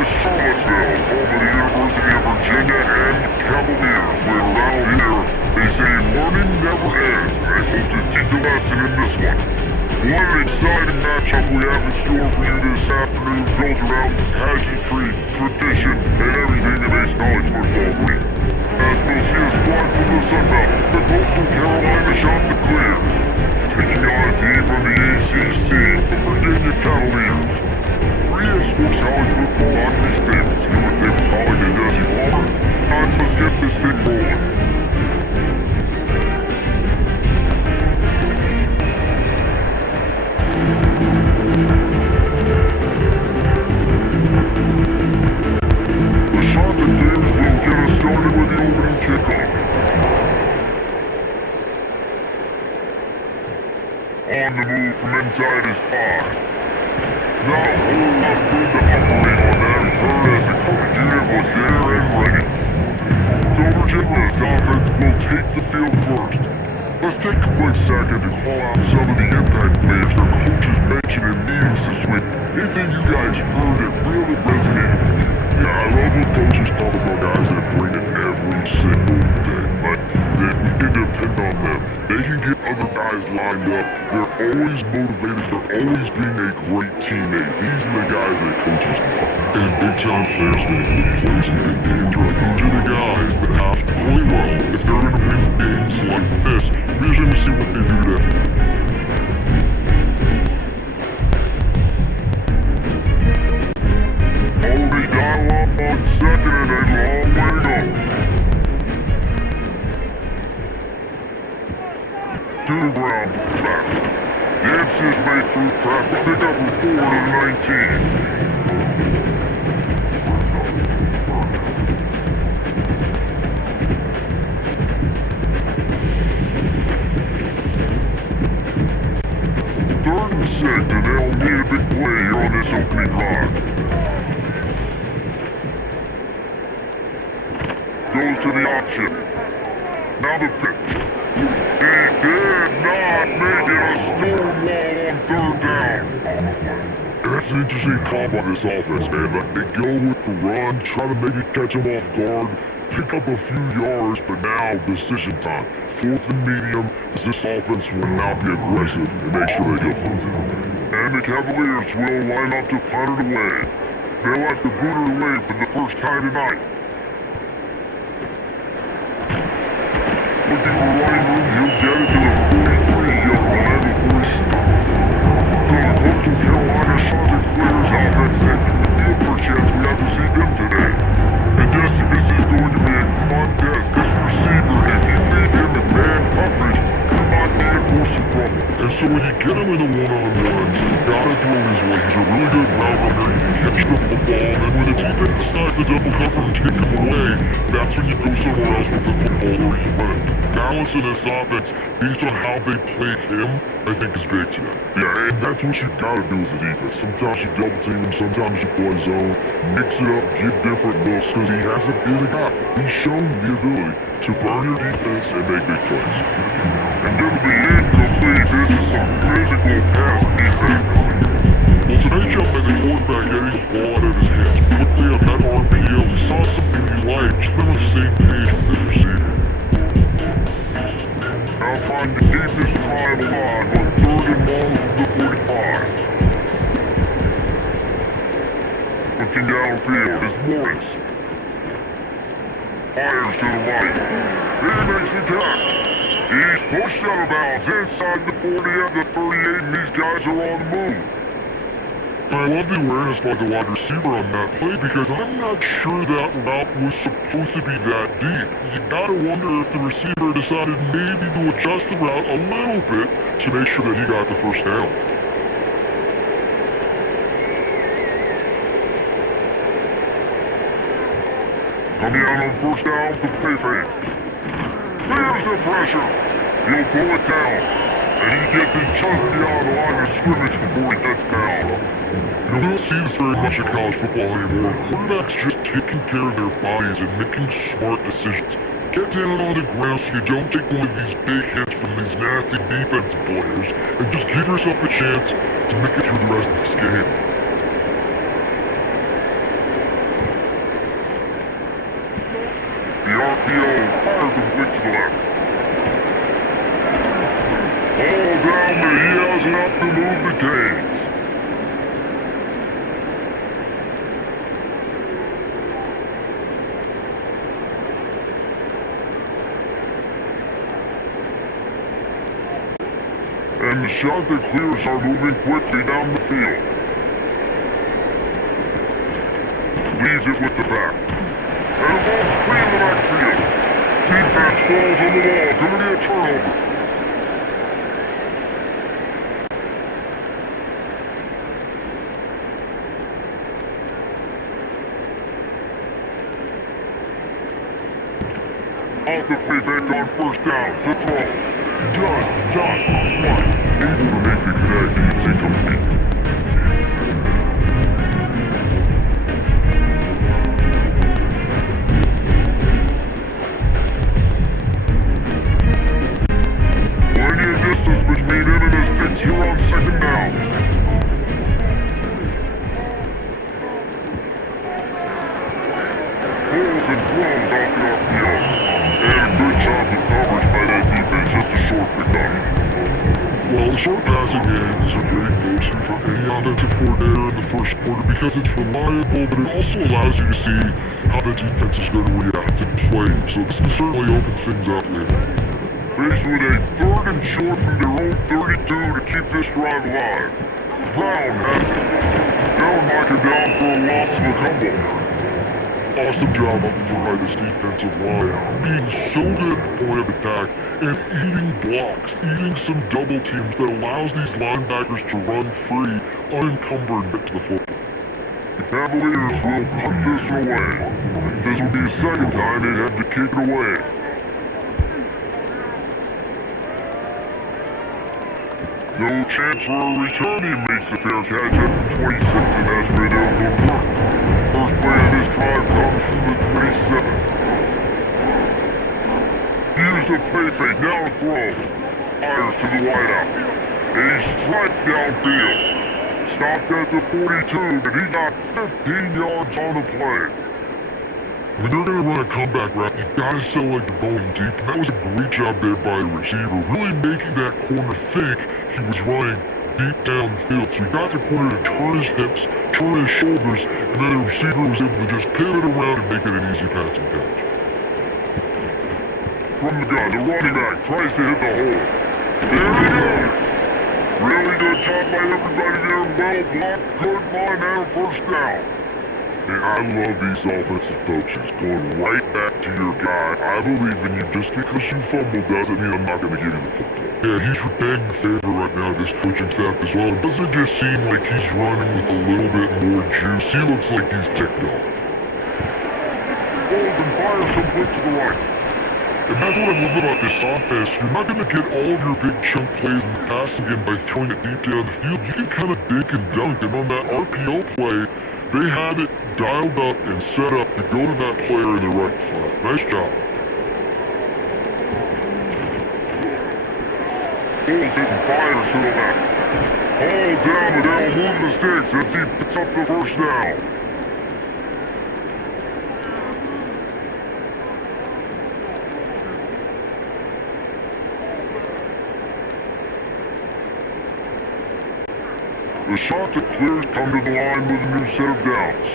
to Charlottesville, home of the University of Virginia and Cavaliers, where around here they say learning never ends. I hope to teach a lesson in this one. What an exciting matchup we have in store for you this afternoon, built around pageantry, tradition, and everything that makes college football great. As we'll see a squad from the Sun Belt, the Coastal Carolina Chanticleers, taking on a team from the ACC, the Virginia Cavaliers. Sports college football on these tables. You with David Pollock and Desi Palmer. Guys, let's get this thing rolling. The Chanticleers will get us started with the opening kickoff. On the move from inside is 5. Now, hold up for the operate on that return as the coach unit was there and ready. So Virginia's offense will take the field first. Let's take a quick second to call out some of the impact players their coaches mentioned in meetings this week. Anything you guys heard that really resonated with you? Yeah, I love when coaches talk about guys that bring it every single day. Like, that we can depend on them. They can get other guys lined up. They're always motivated. They're always being a great teammate. These are the guys that coaches love. And big-time players make big plays in big games, right? These are the guys that have to play well if they're going to win games like this. We're just going to see what they do today. Already dial up on second and a long way to go. To the ground, back. Dance his way through traffic, pick up a 4 to 19. Third and 6, and they'll need a big play here on this opening drive. Goes to the option. Now the pitch. He did not make it a stonewall on third down. And that's an interesting call by this offense, man. Like, they go with the run, try to maybe catch him off guard, pick up a few yards, but now decision time. 4th and medium, as this offense will now be aggressive and make sure they get food. And the Cavaliers will line up to punt it away. They'll have to boot it away for the first time tonight. Looking for running room, he'll get it to the 43-yard line before he stops. So the Coastal Carolina Chanticleers offense taking the field for a chance. We have to see them today. And Jesse, this is going to be a fun test. This receiver, if you leave him in man coverage, you might be in for some trouble. And so when you get him in the one-on-ones, you gotta throw his way. He's a really good route runner. He can catch the football, and when the defense decides to double cover and take him away, that's when you go somewhere else with the football or you run it. Balance in this offense, based on how they play him, I think is big today. Yeah, and that's what you gotta do as a defense. Sometimes you double team him, sometimes you play zone, mix it up, give different looks, because he has a guy. He's shown the ability to burn your defense and make big plays. And it'll be incomplete. This is some physical pass defense. Well, tonight jumped by the quarterback getting the ball out of his hands quickly on that RPO. We saw something he liked, just been on the same page with his receiver. Now trying to keep this drive alive on 3rd and long from the 45. Looking downfield is Morris. Fires to the right. He makes a catch. He's pushed out of bounds inside the 40 and the 38, and these guys are on the move. I love the awareness by the wide receiver on that play because I'm not sure that route was supposed to be that deep. You gotta wonder if the receiver decided maybe to adjust the route a little bit to make sure that he got the first down. Coming out on first down, the play fake. There's the pressure. He'll pull it down. And he gets it just beyond the line of scrimmage before he gets down. You know, we don't see this very much in college football anymore. Quarterbacks just taking care of their bodies and making smart decisions. Get down on the ground so you don't take one of these big hits from these nasty defensive players and just give yourself a chance to make it through the rest of this game. doesn't have to move the chains. And the Chanticleers are moving quickly down the field. Leaves it with the back. And the ball's free in the backfield. Defense falls on the ball. Gonna be a turnover. Off the play fake on first down. To throw. Just not quite able to make the connect. It's incomplete. Plenty of distance between him and his sticks here on second down. Pulls and throws off the RPO. And a good job of coverage by that defense, just a short pickup. Well, the short passing game is a great go-to for any offensive coordinator in the first quarter because it's reliable, but it also allows you to see how the defense is going to react and play. So this can certainly open things up later. Faced with a 3rd and short from their own 32 to keep this drive alive. Brown has it. They'll knock it down for a loss of a couple. Awesome job up front by this defensive line, being so good at the point of attack and eating blocks, eating some double teams that allows these linebackers to run free, unencumbered and get to the football. The Cavaliers will punt this away. This will be the second time they'd have to kick it away. No chance for a return. He makes the fair catch at the 26, and that's where they'll go work. First play of this drive comes from the 27. Use the play fake, now throw. Fires to the wideout. A strike downfield. Stopped at the 42, but he got 15 yards on the play. When they're going to run a comeback route, you've got to sell like they're going deep, and that was a great job there by the receiver, really making that corner think he was running deep downfield. So he got the corner to turn his hips, turn his shoulders, and then the receiver was able to just pivot around and make it an easy passing catch. From the gun, the running back tries to hit the hole. There he goes! Really good job by everybody there, well blocked, good line, and a first down. And I love these offensive coaches going right back to your guy. I believe in you. Just because you fumbled doesn't mean I'm not going to give you the football. Yeah, he's repaying the favor right now, this coaching staff as well. It doesn't just seem like he's running with a little bit more juice. He looks like he's ticked off. Bolden fires complete to the right. And that's what I love about this offense. You're not going to get all of your big chunk plays in the passing game by throwing it deep down the field. You can kind of dink and dunk. And on that RPO play, they had it dialed up and set up to go to that player in the right flat. Nice job. Pulls it and fires to the left. All down, but they'll move the sticks as he picks up the first down. The Chanticleers come to the line with a new set of downs.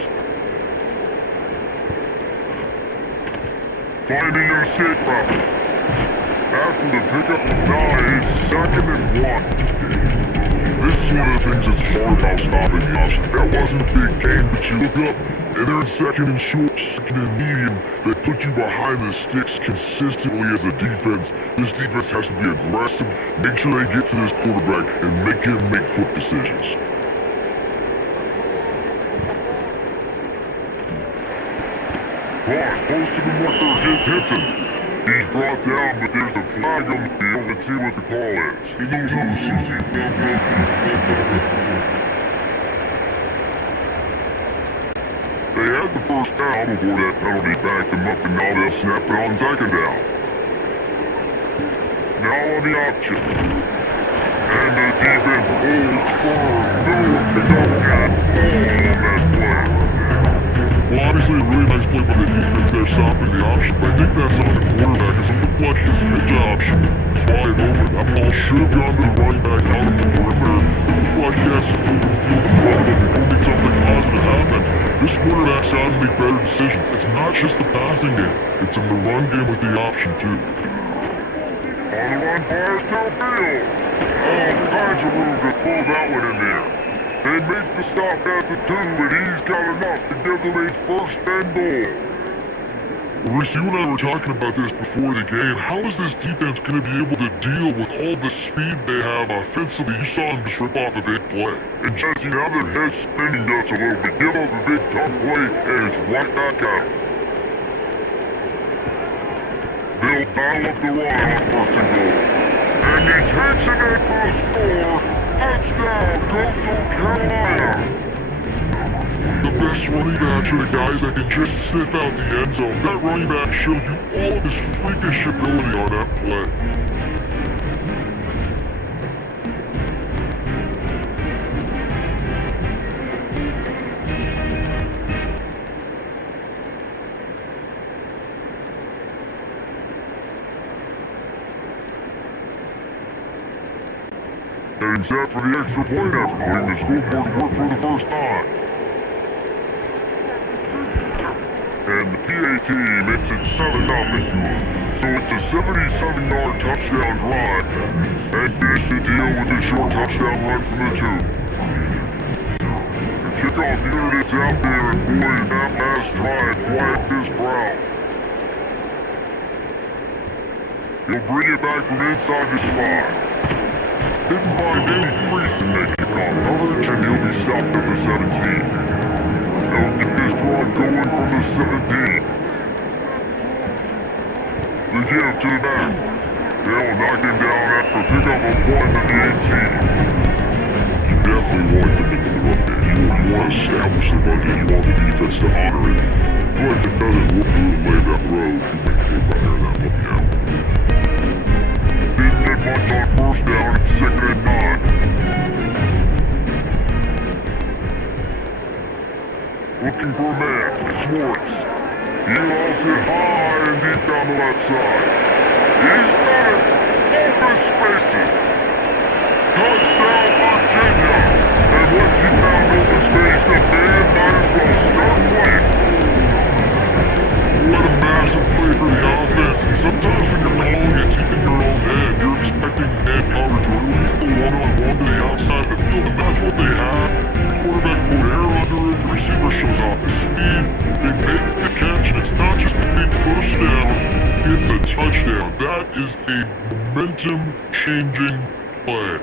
Finding an escape route. After the pickup of 9, it's 2nd and 1. This is one of the things that's hard about stopping the option. That wasn't a big gain, but you look up, and they're in 2nd and short, 2nd and medium, that put you behind the sticks consistently as a defense. This defense has to be aggressive, make sure they get to this quarterback, and make him make quick decisions. Ball close to the marker, hits him. He's brought down, but there's a flag on the field. Let's see what the call is. They had the first down before that penalty backed them up, and now they'll snap it on 2nd down. Now on the option. And the defense holds firm. No pickup at all on that play. Well, obviously a really nice play by the defense there, stopping the option, but I think that's on the quarterback, because it looked like his pitch option was wide open. That ball should have gone to the running back out of the break. time to make better decisions. It's not just the passing game, it's in the run game with the option too. On the run, fires downfield. All kinds of room to throw that one in there. They make the stop at the 2, and he's got enough to give them a first and goal. Reese, you and I were talking about this before the game. How is this defense going to be able to deal with all the speed they have offensively? You saw them just rip off a big play. And Jesse, now their head's spinning just a little bit. Give up a big tough play, and it's right back at them. They'll dial up the run on first and goal. And he takes it in for the score. Touchdown, Coastal Carolina. The best running backs are the guys that can just sniff out the end zone. That running back showed you all of his freakish ability on that play. And set for the extra point after putting the scoreboard work for the first time. And the PAT makes it 7-0. So it's a 77-yard touchdown drive. And finish the deal with a short touchdown run from the 2. The kickoff unit is out there, and boy, that last drive quiet this crowd. He'll bring it back from inside his 5. Didn't find any crease in that kickoff coverage, and he'll be stopped at the 17. They'll get this drive going from the 17. The give to the back. They'll knock him down after a pickup of 1 to the 18. You definitely want them to do the run game. You want to establish the run game. You want the defense to honor it. But if it doesn't look good lay that road, you make a hit by there that puppy out. Didn't get much on first down. It's 2nd and 9. Looking for a man, it's Morris. He lofts it high and deep down the left side. He's got it! Open spaces! Touchdown, Virginia! And once he found open space, the band might as well start playing. What a massive play for the offense. And sometimes when you're calling it deep in your own head, you're expecting man coverage or at least the one-on-one to the outside of the field, and that's what they have. Quarterback put air under it, the receiver shows off his speed, they make the catch, and it's not just a big first down, it's a touchdown. That is a momentum-changing play.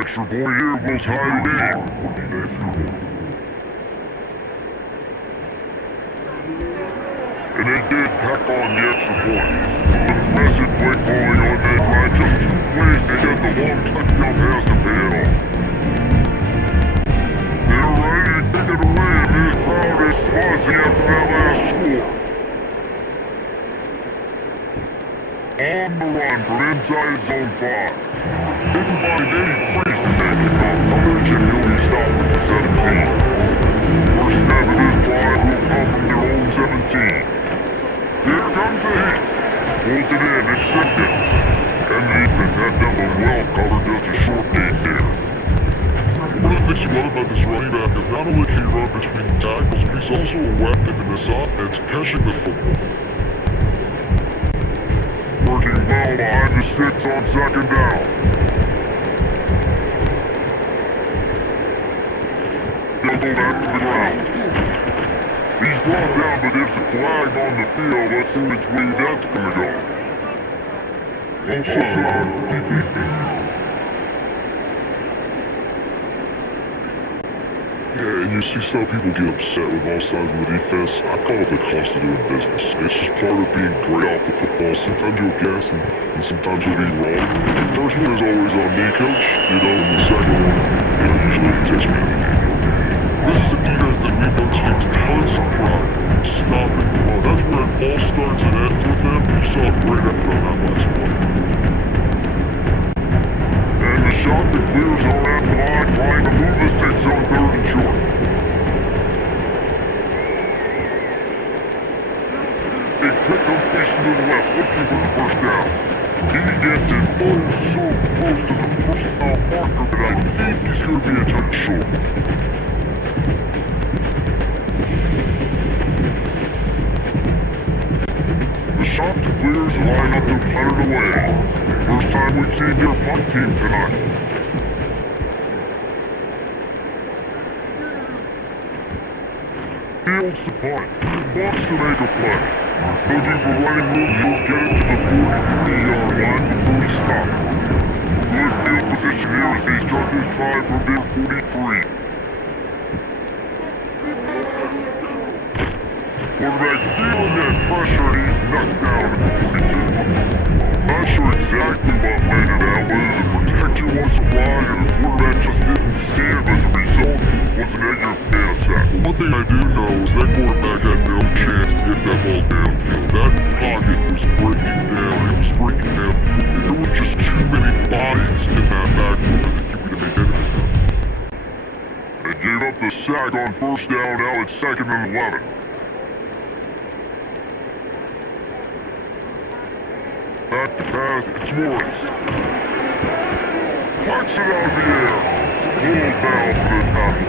Extra point here will tie the game. And they did pack on the extra point. Aggressive play calling on that drive. Just 2 plays, they got the long touchdown pass to pay it off. They're ready to kick it away, and this crowd is buzzing after that last score. On the run from inside zone 5. Didn't find any crease in that kickoff coverage, and he'll be stopped at the 17. First snap of this drive will come from their own 17. Here comes the heat. Pulls it in, it's 2nd. And the defense had that one well covered, just a short gain there. One of the things you love about this running back is not only can he run between the tackles, but he's also a weapon in this offense, catching the football. Working well behind the sticks on 2nd down. He'll go back to the ground. He's brought down, but there's a flag on the field. Let's see which way that's gonna go. Yeah, and you see some people get upset with all sides of the defense. I call it the cost of doing business. It's just part of being great off the football. Sometimes you'll guess, and sometimes you'll be wrong. The first one is always on me, coach. And the second one, usually it takes me to the game. This is a defense that we know takes constant pride. Stop and run. That's where it all starts and ends with them. You saw a great effort on that last play. And the shot that clears our left line, trying to move the sticks on 3rd and short. A quick completion to the left. looking for the first down. He gets it oh so close to the first down marker, but I think he's going to be a touch short. The shot clears and line up to punt it away. First time we've seen their punt team tonight. Fields the punt. Wants to make a play. Looking for running room, he'll get it to the 43-yard line before he stops. Good field position here as they start this drive from their 43. Quarterback feeling that pressure and he's knocked down at the 42. Not sure exactly what made it out, whether the protection wasn't right or the quarterback just didn't see it, but the result was a negative man sack. One thing I do know is that quarterback had no chance to get that ball downfield. That pocket was breaking down. It was breaking down. There were just too many bodies in that backfield that he would have made anything of. They gave up the sack on first down. Now it's 2nd and 11. Back to pass, it's Morris. Flex it out of the air. Hold down for the tackle.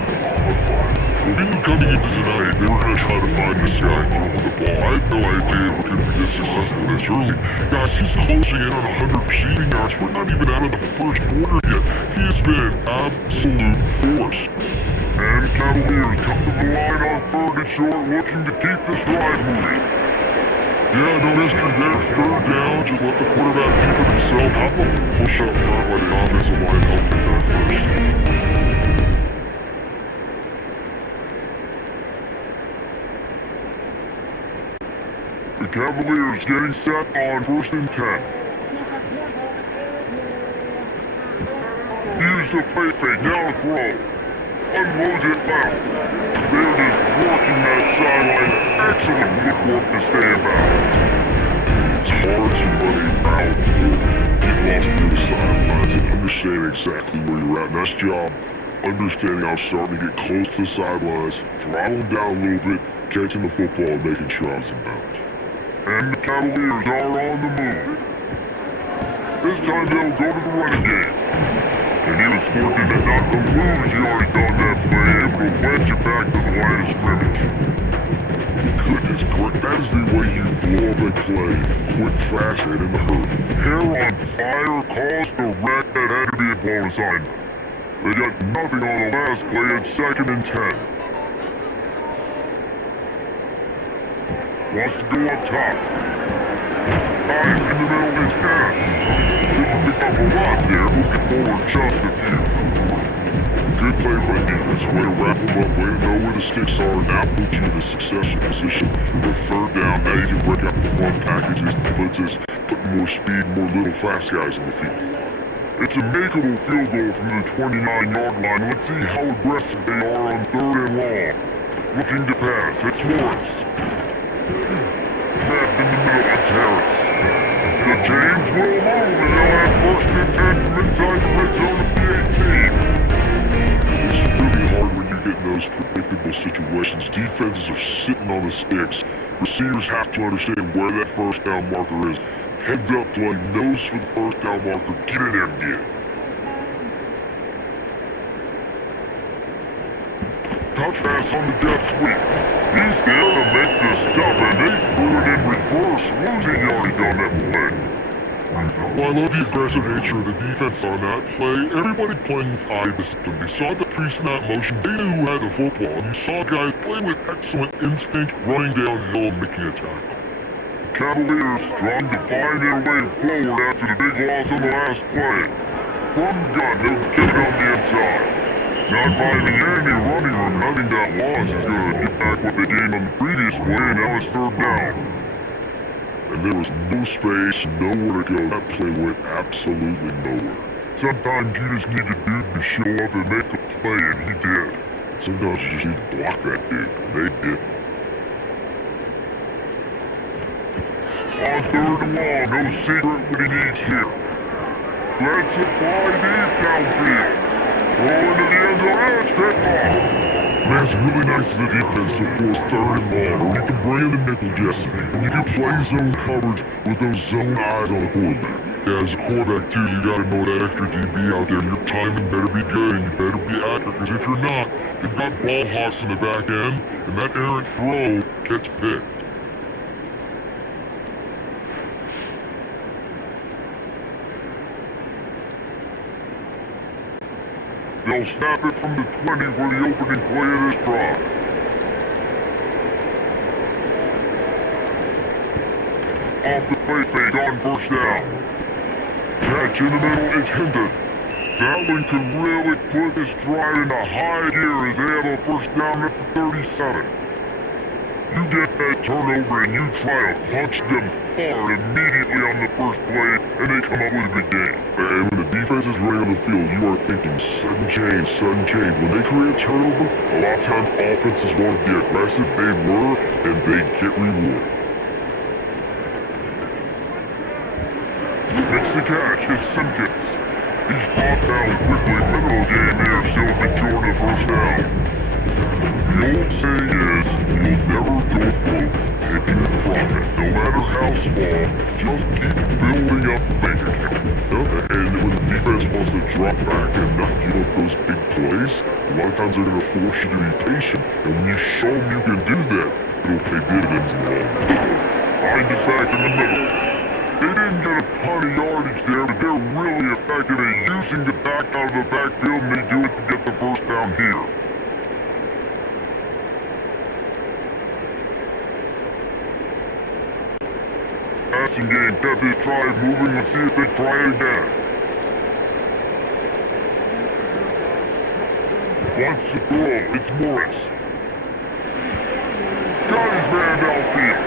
Well, we knew coming into tonight, they were going to try to find this guy throwing the ball. I had no idea it could be this successful this early. Guys, he's closing in on 100 receiving yards. We're not even out of the first quarter yet. He has been an absolute force. And Cavaliers come to the line on 3rd and short, looking to keep this drive moving. Yeah, no mystery there. 3rd down, just let the quarterback keep it himself. How about the push up front by the offensive line helped him there first? The Cavaliers getting set on 1st and 10. Use the play fake, now to throw. Unloads it left. They're just working that sideline. Excellent footwork to stay in bounds. It's hard to run a route or get lost near the sidelines and understand exactly where you're at. Nice job understanding how starting to get close to the sidelines, throttling down a little bit, catching the football and making sure I was in bounds. And the Cavaliers are on the move. This time they'll go to the running game. And he was fortunate not to lose yardage on that play, able to wedge it back to the line of scrimmage. Goodness, that is the way you blow up a play, quick, fast, and in a hurry. Hair on fire caused the wreck that had to be a blown assignment. They got nothing on the last play at 2nd and 10. Wants to go up top. High in the middle, it's Ennis. Didn't pick up a lot there, moving forward just a few. Good play by defense, way to wrap them up, way to know where the sticks are, now put you in a successful position for 3rd down. Now you can break out the front packages, the blitzes, put more speed, more little fast guys on the field. It's a makeable field goal from the 29-yard line. Let's see how aggressive they are on 3rd and long. Looking to pass, it's Morris. Grabbed in the middle, it's Harris. The James will move, and they'll have 1st and 10 from inside the red zone of the 18. It's really hard when you get in those predictable situations. Defenses are sitting on the sticks. Receivers have to understand where that 1st down marker is. Heads up play, nose for the 1st down marker, get in there and get it. Touch pass on the jet sweep. He's there to make the stop, and they threw it in reverse, losing yardage on that play. Well, I love the aggressive nature of the defense on that play. Everybody playing with eye discipline. They saw the pre-snap motion. They knew who had the football. And you saw guys play with excellent instinct, running downhill and making a tackle. Cavaliers trying to find their way forward after the big loss on the last play. From the gun, they'll get it on the inside. Not finding any running room. I think that loss is going to get back what they gained on the previous play, and now it's 3rd down. And there was no space, nowhere to go. That play went absolutely nowhere. Sometimes you just need a dude to show up and make a play, and he did. Sometimes you just need to block that dude, and they didn't. On 3rd and long, no secret what he needs here. Let's fly deep downfield. Throw into the end zone, it's picked off. Man, is really nice as a defense to force third and long, or you can bring in the nickel Jesse, and you can play zone coverage with those zone eyes on the quarterback. Yeah, as a quarterback too, you gotta know that extra DB out there. Your timing better be good and you better be accurate, because if you're not, you've got ball hawks in the back end, and that errant throw gets picked. They'll snap it from the 20 for the opening play of this drive. Off the play fake on first down. Catch in the middle, it's Hendon. That one could really put this drive into high gear as they have a first down at the 37. You get that turnover and you try to punch them hard immediately on the first play, and they come up with a big game. And when the defense is running on the field, you are thinking sudden change, sudden change. When they create a turnover, a lot of times offenses want to be aggressive. They were, and they get rewarded. Makes the catch, it's Simpkins. He's popped down quickly, middle of the game there, still Big Jordan first down. The old saying is, you'll never go broke taking a profit, no matter how small, just keep building up the bank account. And when the defense wants to drop back and not give up those big plays, a lot of times they're going to force you to be patient, and when you show them you can do that, it'll pay dividends in the long run. Hind is back in the middle. They didn't get a ton of yardage there, but they're really effective at using the back out of the backfield, and they do it to get the first down here. Passing game kept this drive moving. Let's see if they try it again. Wants to throw, it's Morris. Got his man downfield.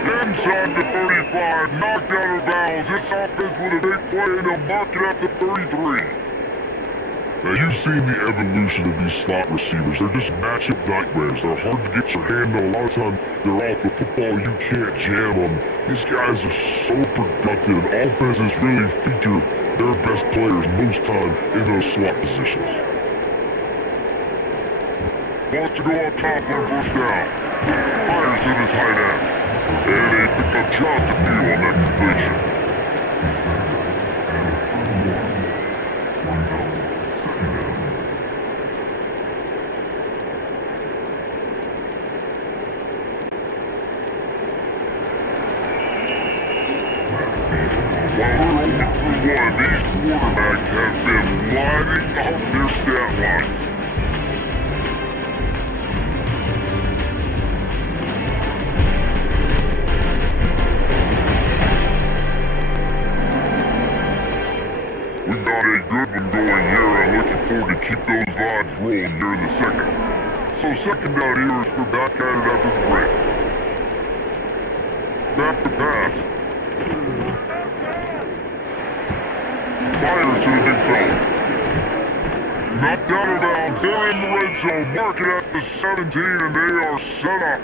Inside the 35, knocked out of bounds. This offense with a big play, and they'll mark it at the 33. Now you've seen the evolution of these slot receivers. They're just matchup nightmares. They're hard to get your hand on. A lot of time they're off the football. You can't jam them. These guys are so productive. Offenses really feature their best players most time in those slot positions. Wants to go up top on first down. Fires to the tight end. And they picked up just a few on that completion. While we're only through one, these quarterbacks have been lining up their stat lines. We've got a good one going here. I'm looking forward to keep those vibes rolling here in the second. So second down here is we're back at it after the break. Back to pass. Fires to the big fella. Knocked out of bounds. They're in the red zone. Mark it at the 17, and they are set up.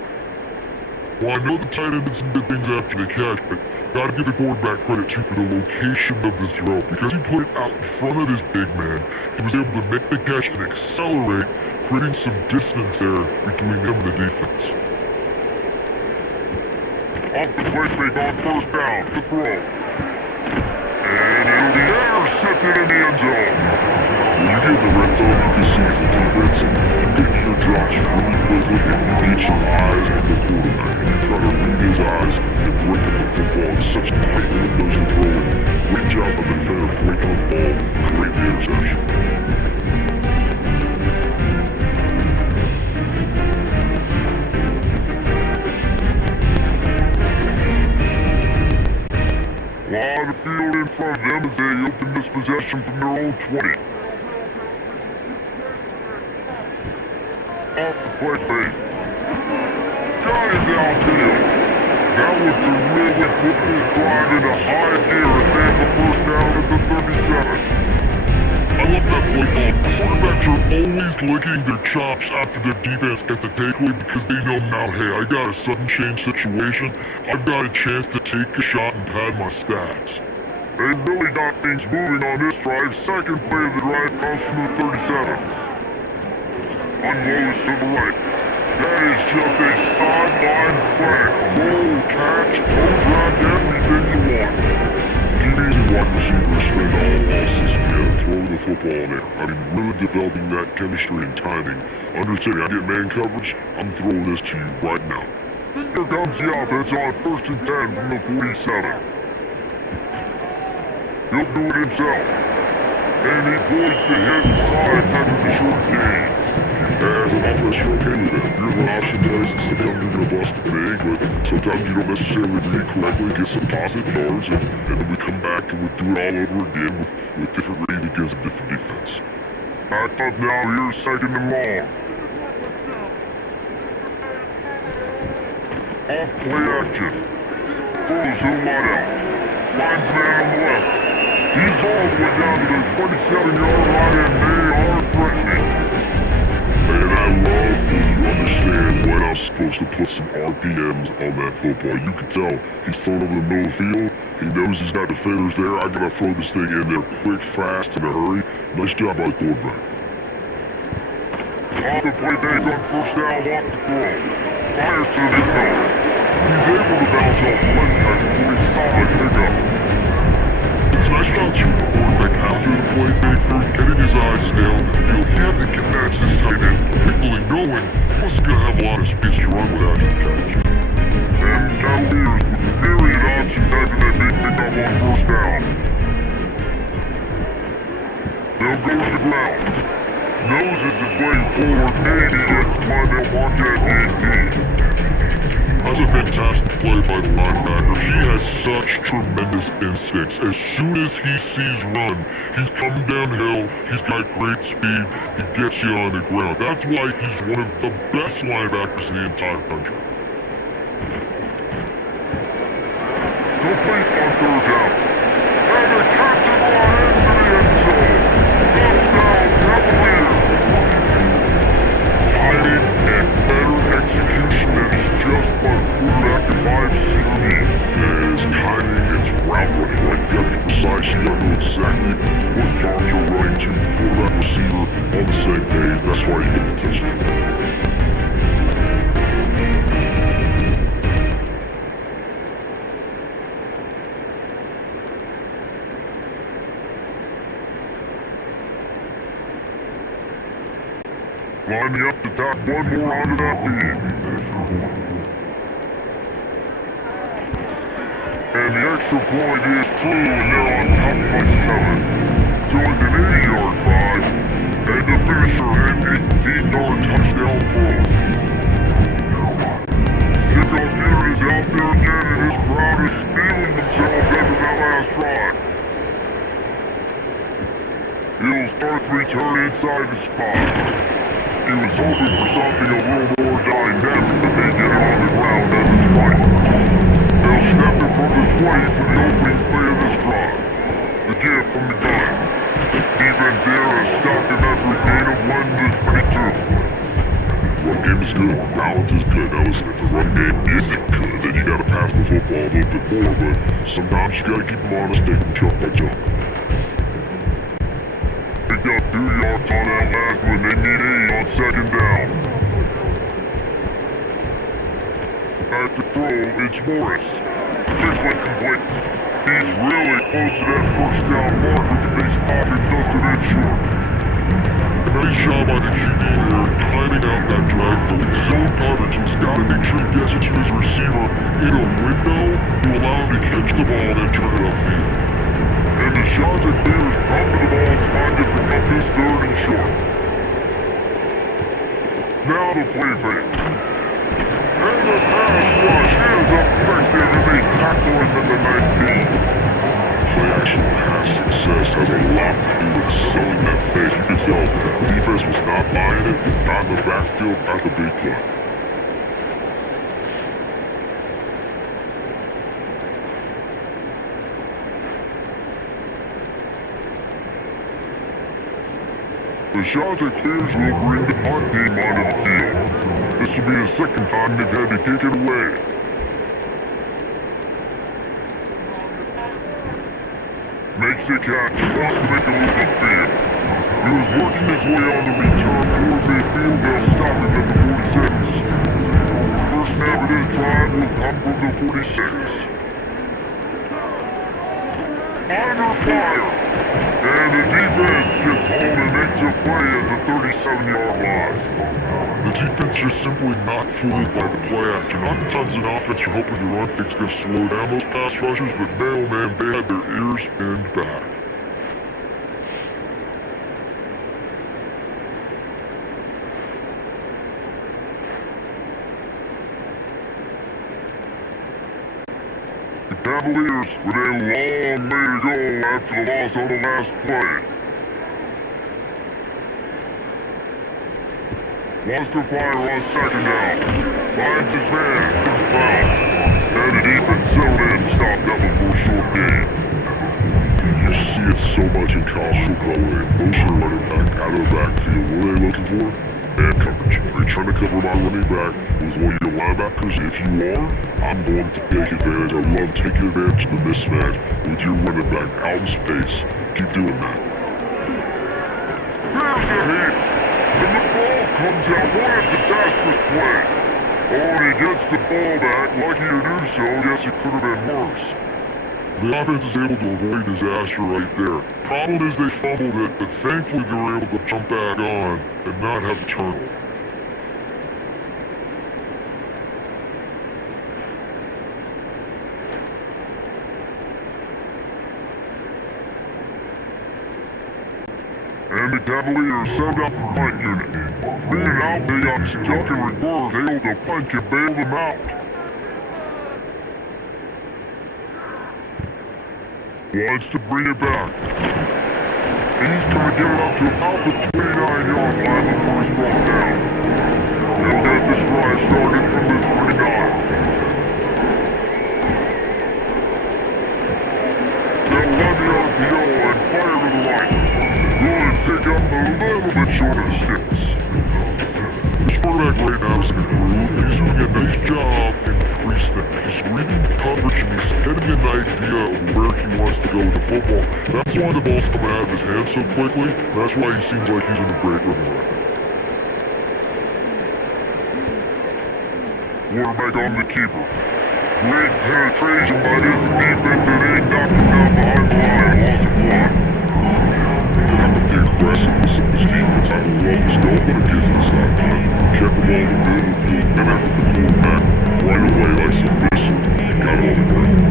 Well, I know the tight end did some good things after the catch, but gotta give the quarterback credit too for the location of the throw. Because he put it out in front of his big man, he was able to make the catch and accelerate, creating some distance there between him and the defense. Off the play fake on first down, the throw. And it'll be intercepted in the end zone. When you get in the red zone, you can see as a defense, you get your drops really quickly, and you get your eyes on the quarterback, and you try to read his eyes and break up the football in such tight windows to throw it. Great job by the defender breaking the ball, creating the interception. Lot of field in front of them as they open this possession from their own 20. Off the play fake. Got it downfield. That would really put this drive into high gear as they have the first down at the 37. I love that play call. Quarterbacks are always licking their chops after their defense gets a takeaway because they know now, hey, I got a sudden change situation. I've got a chance to take a shot and pad my stats. They really got things moving on this drive. Second play of the drive comes from the 37. unloads to the right. That is just a sideline play. Throw, catch, toe drag, everything you want. DBs and wide receivers spend all season together throwing the football in there. I mean, really developing that chemistry and timing. Understanding I get man coverage, I'm throwing this to you right now. Here comes the offense on 1st and 10 from the 47. He'll do it himself. And he avoids the hit and slides after the short gain. As an offense, you're okay with that. You're an option twice, and sometimes you're going to bust big, but sometimes you don't necessarily read correctly, get some positive yards, and then we come back and we do it all over again with different read against a different defense. Back up now, here's 2nd and long. Off play action. Throws to the wide out. Finds man on the left. He's all the way down to the 27-yard line, and they are threatening. And I love when you understand when I'm supposed to put some RPMs on that football. You can tell he's thrown over the middle of the field. He knows he's got defenders there. I gotta throw this thing in there quick, fast, in a hurry. Nice job by the quarterback. On the play fake on 1st down, off the throw. Fires to the end zone. He's able to bounce off one time before he solid pickup. It's a nice job too for the quarterback after the play fake here, getting his eyes down the field. He had to catch his tight end quickly, knowing he wasn't going to have a lot of space to run without him catch. And Cavaliers with myriad options after that big pickup on 1st down. They'll go to the ground. Noses his way forward, maybe gets by the Marquette AD. That's a fantastic play by the linebacker. He has such tremendous instincts. As soon as he sees run, he's coming downhill, he's got great speed, he gets you on the ground. That's why he's one of the best linebackers in the entire country. Complete on 3rd down. And the catch of our into the end zone. Touchdown, Cavaliers. Timing and better execution is just what a quarterback in my CV. His timing, it's route running, right? You gotta be precise, you gotta know exactly what yard you're running to. The quarterback receiver on the same page, that's why you get the touchdown. Lining up to tack one more onto that beam. And the extra point is true, and they're on top by 7. Joined an 80-yard drive, and the finisher an 18-yard touchdown throw. Kickoff unit is out there again, and this crowd is feeling themselves after that last drive. He'll start to return inside the spot. He was hoping for something a little more dynamic, but they get him on the ground at the 20. They'll snap it from the 20 for the opening play of this drive. The gift from the gun. Defense there has stopped him after a gain of 1 to 22. Run game is good. Balance is good. Now listen, if the run game isn't good, then you gotta pass the football a little bit more, but sometimes you gotta keep them honest, take them jump by jump. Picked up 2 yards on that last one. They need 8 on 2nd down. At the throw, it's Morris. Quickly complete. He's really close to that 1st down marker, but they stop him just an inch short. A nice job by the QB there, timing out that drag throw. In zone coverage, he's got to make sure he gets it to his receiver in a window to allow him to catch the ball and then turn it upfield. And the shots at clears come to the ball, trying to pick up his 3rd and short. Now the play fake. And the pass rush is effective, and they tackle him at the 19. Play action pass success has a lot to do with selling that fake. You can tell defense was not buying it, got in the backfield, got the big play. The Chanticleers will bring the punt team onto the field. This will be the 2nd time they've had to kick it away. Makes a catch, wants to make a move upfield. He was working his way on the return toward midfield. They'll stop him at the 46. First snap of this drive will come from the 46. Under fire! And the defense gets home and makes a play at the 37-yard line. The defense just simply not fooled by the play action. Oftentimes in offense, you're hoping the run fake's going to slow down those pass rushers, but man, they had their ears pinned back. The Cavaliers with a long way to go after the loss on the last play. Wants to fire on second down. Finds his man. It's foul. And the defense settled in, stopped that before a short gain. You see it so much in college football when they motion a running back out of the backfield. What are they looking for? Man coverage. Are you trying to cover my running back with one of your linebackers? If you are, I'm going to take advantage. I love taking advantage of the mismatch with your running back out in space. Keep doing that. Here's the hit. And the ball comes out. What a disastrous play. Oh, and he gets the ball back. Lucky to do so. Yes, it could have been worse. The offense is able to avoid disaster right there. Problem is they fumbled it, but thankfully they were able to jump back on and not have a turnover. And the Cavaliers send out the punt unit. 3 and out, they got stuck in reverse, able to punt and bail them out. Wants to bring it back. He's trying to get it up to about the 29-yard line before he's brought down. He'll get this drive started from the 29. They'll run the RPO and fire to the right. Going to pick up a little bit short of sticks. The quarterback right now is improved. He's doing a nice job in pre-snap. He's reading coverage and he's getting an idea of where he wants to go with the football. That's why the ball's coming out of his hands so quickly. That's why he seems like he's in a great rhythm right now. Quarterback on the keeper. Great penetration by this defense and they knocked him down behind the line. Loss of block. They have to be aggressive. This defense, I love this. Don't let him get to the sideline. Kept the ball in the middle of the field. And after the quarterback right away like some missile. He got all the ground.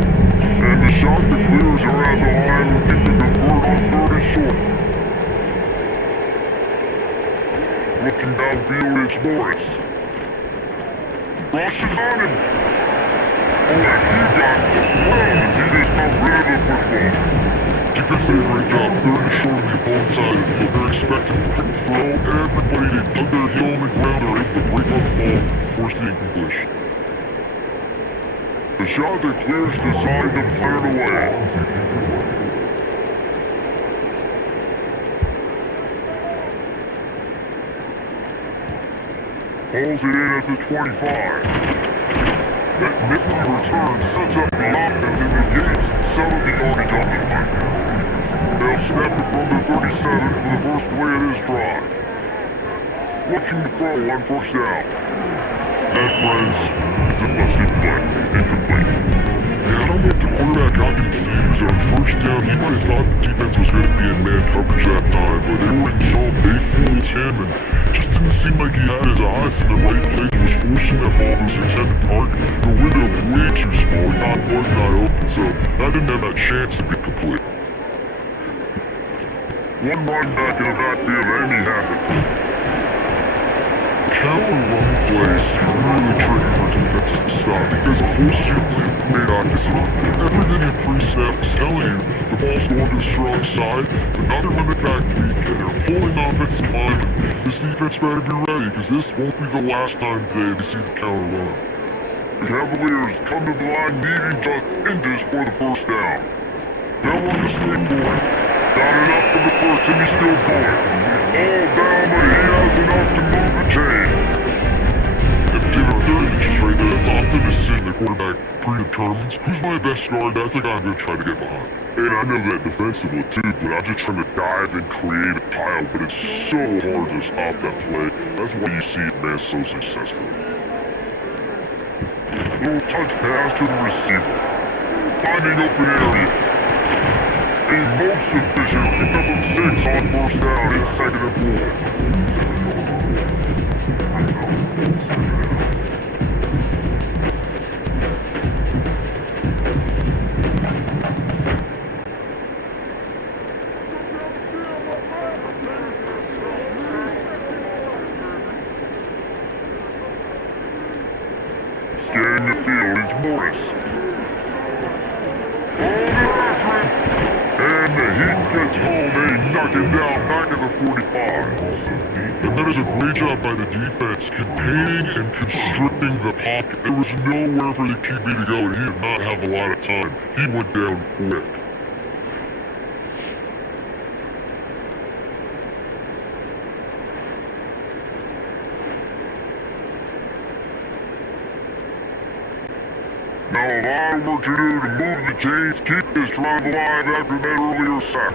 And the shot that clears are at the line looking to convert on 3rd and short. Looking downfield, it's Morris. Rushes on him. Oh, and he got slammed as he just got rid of the football. Defense did a great job. 3rd and short on the opponent's side of the field. They're expecting a quick throw. Everybody that dug their heel on the ground are able to break on the ball, force the incompletion. The shot that clears the side to clear it away. Holds it in at the 25. That nifty return sets up the offense and the gates settle the yardage on the punt. They'll snap it from the 37 for the first play of this drive. Looking to throw on 1st down. That, friends, is a busted play. Incomplete. Yeah, I don't know if the quarterback got confused on 1st down. He might have thought the defense was going to be in man coverage that time, but they were in zone. They fooled him and just didn't seem like he had his eyes in the right place. He was forcing that ball to his intended target. The window way too small. He was not open, so I didn't have that chance to be complete. One run back in the backfield, and he has it. Counter run plays really tricky for defenses to stop because it forces you to play the great opposite. Everything in pre-snap is telling you the ball's going to the strong side, but now they're running back weak and they're pulling offensive linemen. This defense better be ready because this won't be the last time today to see the counter run. The Cavaliers come to the line needing just inches for the 1st down. They'll run the sneak point. Got it up for the 1st and he's still going. All down, but he has enough to move the chains. And given our 30 inches right there, that's often a decision the quarterback predetermines. Who's my best guard? I think I'm going to try to get behind. And I know that defensively too, but I'm just trying to dive and create a pile, but it's so hard to stop that play. That's why you see it, man, so successfully. Little touch pass to the receiver. Finding open areas. A most efficient pickup of 6 on first down in 2nd and 4. Scanning the field is Morris. And the Heat gets home, they knock him down back at the 45. And that is a great job by the defense, containing and constricting the pocket. There was nowhere for the QB to go, and he did not have a lot of time. He went down quick. Now a lot of work to do to move the chains, keep this drive alive after that earlier sack.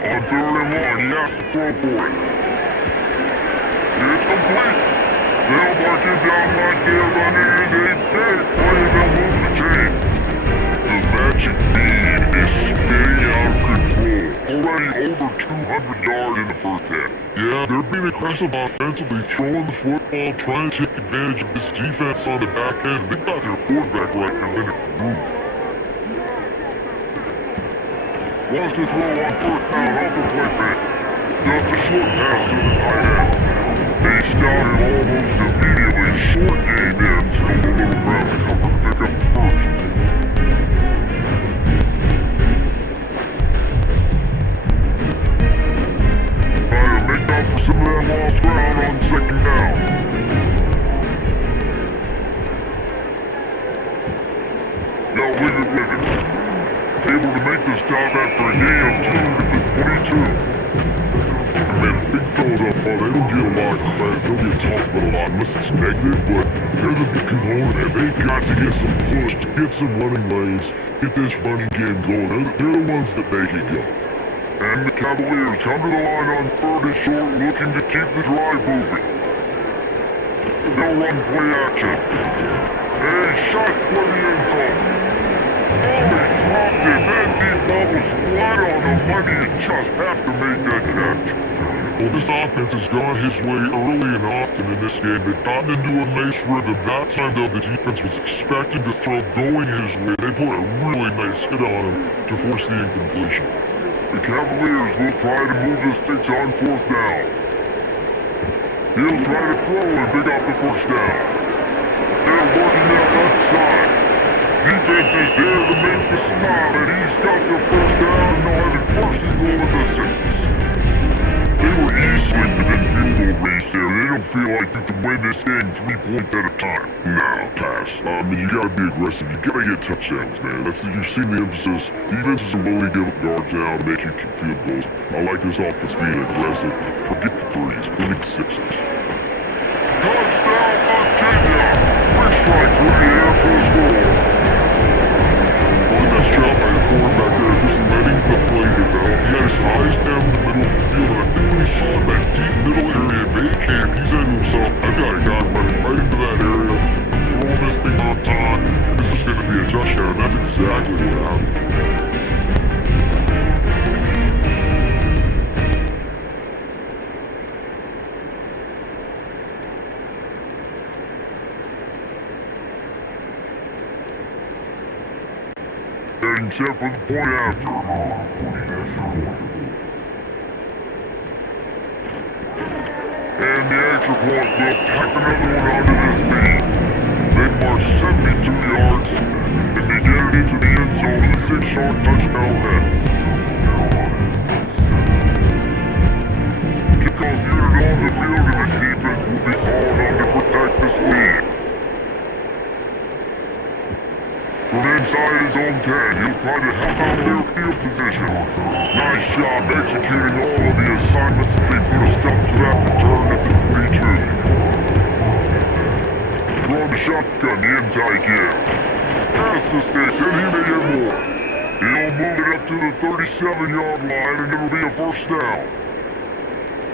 On 3rd and 1, he has to throw for it. It's complete. They'll mark it down right there, but it is a big play to move the chains. The magic bead is spinning out of control. Already over 200 yards in the first half. Yeah, they're being aggressive offensively, throwing the football, trying to take advantage of this defense on the back end. They've got their quarterback right now in a groove. Wants to throw on 4th down off a play fake. Just a short pass to the tight end. They stop him almost immediately. Short game there, still a little ground to cover to pick up the first. Make up for some of that lost ground on 2nd down. Now leave it. Able to make the stop after a gain of 2 to the 22. Man, big fellas up front, they don't get a lot of credit, don't get talked about a lot unless it's negative, but they're the big component and they got to get some push, get some running lanes, get this running game going. They're the ones that make it go. And the Cavaliers come to the line on 3rd and short, looking to keep the drive moving. They'll run play action. A shot for the end zone. Oh, they dropped it. That deep ball was right on the money. You just have to make that catch. Well, this offense has gone his way early and often in this game. They've gotten into a nice rhythm. That time, though, the defense was expecting to throw going his way. They put a really nice hit on him to force the incompletion. The Cavaliers will try to move the sticks on 4th down. He'll try to throw and pick up the first down. They're working that left side. Defense is there to make the stop, and he's got the first down, and now having first and goal at the 6. They were easily within field goal range there. They don't feel like you can win this game 3 points at a time. Nah, pass. I mean, you gotta be aggressive. You gotta get touchdowns, man. You've seen the emphasis. Defenses are willing to give up yards now to make you kick field goals. I like this offense being aggressive. Forget the 3s. We need 6s. Touchdown, Virginia! Big strike through the air for the score. Really nice job by the quarterback there, just letting the play develop. He had his eyes down in the middle of the field, and I think when he saw that deep middle area vacant, he said to himself, I've got a guy running right into that area, throwing this thing on time, this is going to be a touchdown, and that's exactly what happened. Getting set for the point after. And the extra point will tack another one onto this lead. They march 72 yards and they get it into the end zone with a 6-yard touchdown pass. Kickoff unit on the field and this defense will be called on to protect this lead. From inside his own 10, he'll try to help out their field position. Nice job executing all of the assignments as they put a stop to that return at the 22. From the shotgun, the inside kid. Pass the sticks, and he may get more. He'll move it up to the 37-yard line, and it'll be a first down.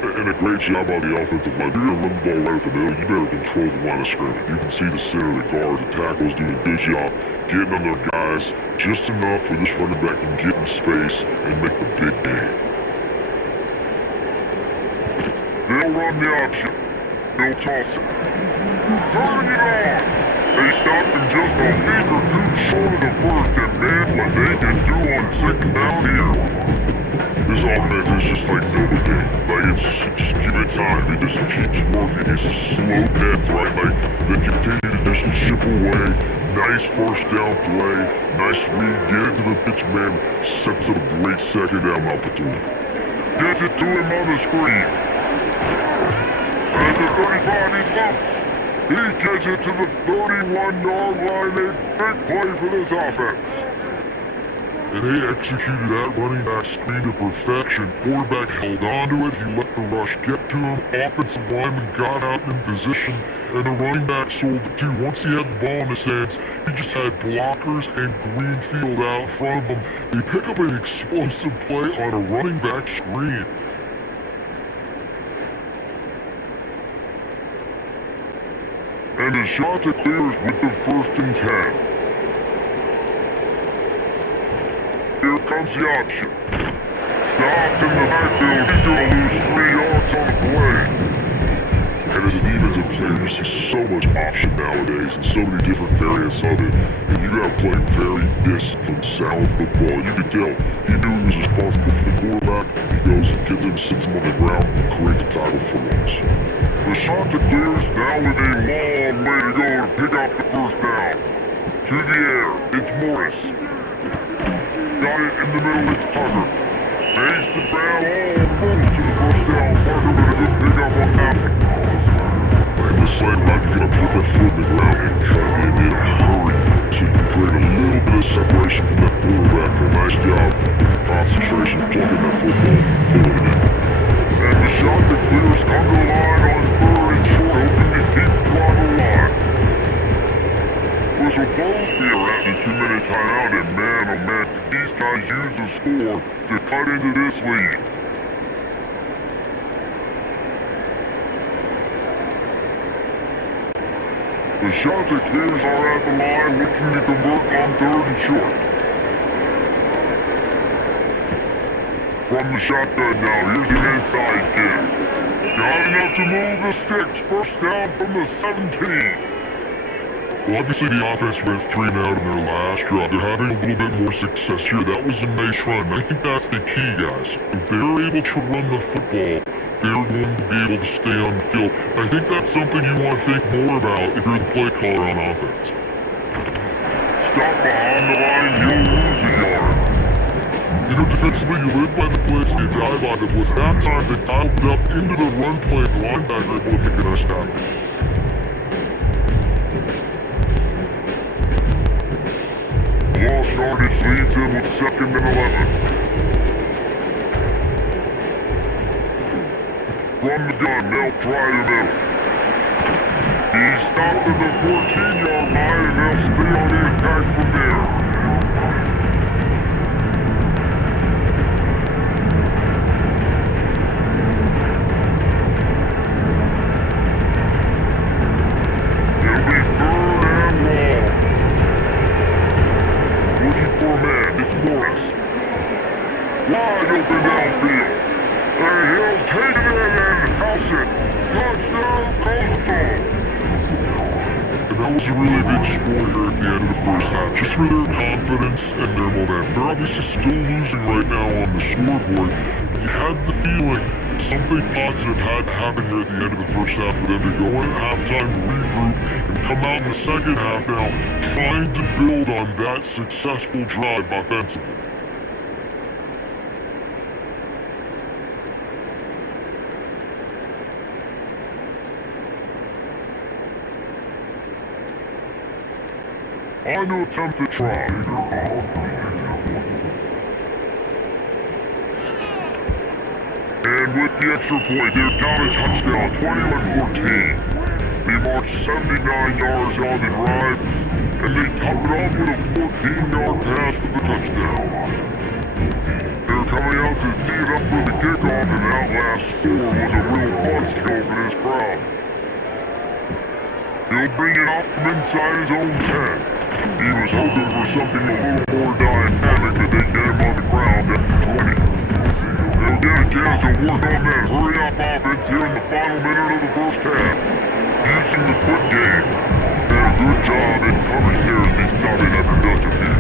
And a great job by the offensive line. You're going to run the ball right at the middle. You better control the line of scrimmage. You can see the center, the guard, the tackles doing a good job getting on their guys just enough for this running back to get in space and make the big game. They'll run the option. They'll toss it. Turning it on. They stopped him just a week or two short of the first, and man, what they can do on second down here. This offense is just like Novocaine. Like, it's just give it time. It just keeps working. It's a slow death, right? Like, they continue to just chip away. Nice first down play. Nice read. Get it to the pitch man. Sets up a great second down opportunity. Gets it to him on the screen. At the 35, he's loose. He gets it to the 31-yard line. A big play for this offense. And they executed that running back screen to perfection. Quarterback held onto it. He let the rush get to him. Offensive lineman got out in position, and the running back sold it too. Once he had the ball in his hands, he just had blockers and Greenfield out in front of him. They pick up an explosive play on a running back screen. And the shot to clears with the 1st and 10. Here comes the option. Stopped in the backfield. He's going to lose 3 yards on the play. And as a defensive player, you see so much option nowadays and so many different variants of it. And you got to play very disciplined, sound football. You could tell he knew he was responsible for the quarterback. He goes and gives him, sits him on the ground, creates a tackle for loss. The shot to clears now with a long way to go to pick up the first down. To the air, it's Morris. Got it in the middle, it's Tucker. Base the ground almost to the first down. Parker with a good pickup on that one. And this linebacker gonna put that foot in the ground and cut in a hurry. So you can create a little bit of separation from that quarterback. A nice job with the concentration, plugging that football, pulling it in. And the shot that clears come to the line on 3rd and short, hoping to keep trying the line. This will both be around the 2-minute timeout, and man, oh man, these guys use the score to cut into this lead. The shot that clears are at the line, looking to convert on 3rd and short. From the shotgun now, here's an inside kick. Got enough to move the sticks. First down from the 17. Well, obviously the offense went 3 and out in their last drive. They're having a little bit more success here. That was a nice run. I think that's the key, guys. If they're able to run the football, they're going to be able to stay on the field. I think that's something you want to think more about if you're the play caller on offense. Stop behind the line, you'll lose a yard. You know, defensively, you live by the blitz, you die by the blitz. That time, they dialed it up into the run play, and the linebacker able to make a nice tackle. Lost yardage leaves him with 2nd and 11. From the gun, they'll try the middle. He stopped at the 14-yard line, and they'll stay on the attack from there. Wide open downfield. And he'll take it in and house it. Touchdown, Coastal. And that was a really big score here at the end of the first half, just for their confidence and their momentum. They're obviously still losing right now on the scoreboard. You had the feeling something positive had to happen here at the end of the first half for them to go in at halftime, regroup, and come out in the second half now, trying to build on that successful drive offensively. On to attempt to try. And with the extra point, they've got a touchdown, 21-14. They marched 79 yards on the drive. and they top it off with a 14-yard pass for the touchdown. They're coming out to tee it up for the kickoff, and that last score was a real buzzkill for this crowd. He'll bring it up from inside his own 10. He was hoping for something a little more dynamic, but they get him on the ground at the 20. They'll get a chance to work on that hurry-up offense here in the final minute of the first half, using the quick game. Did a good job in coverage there as they started after just a few.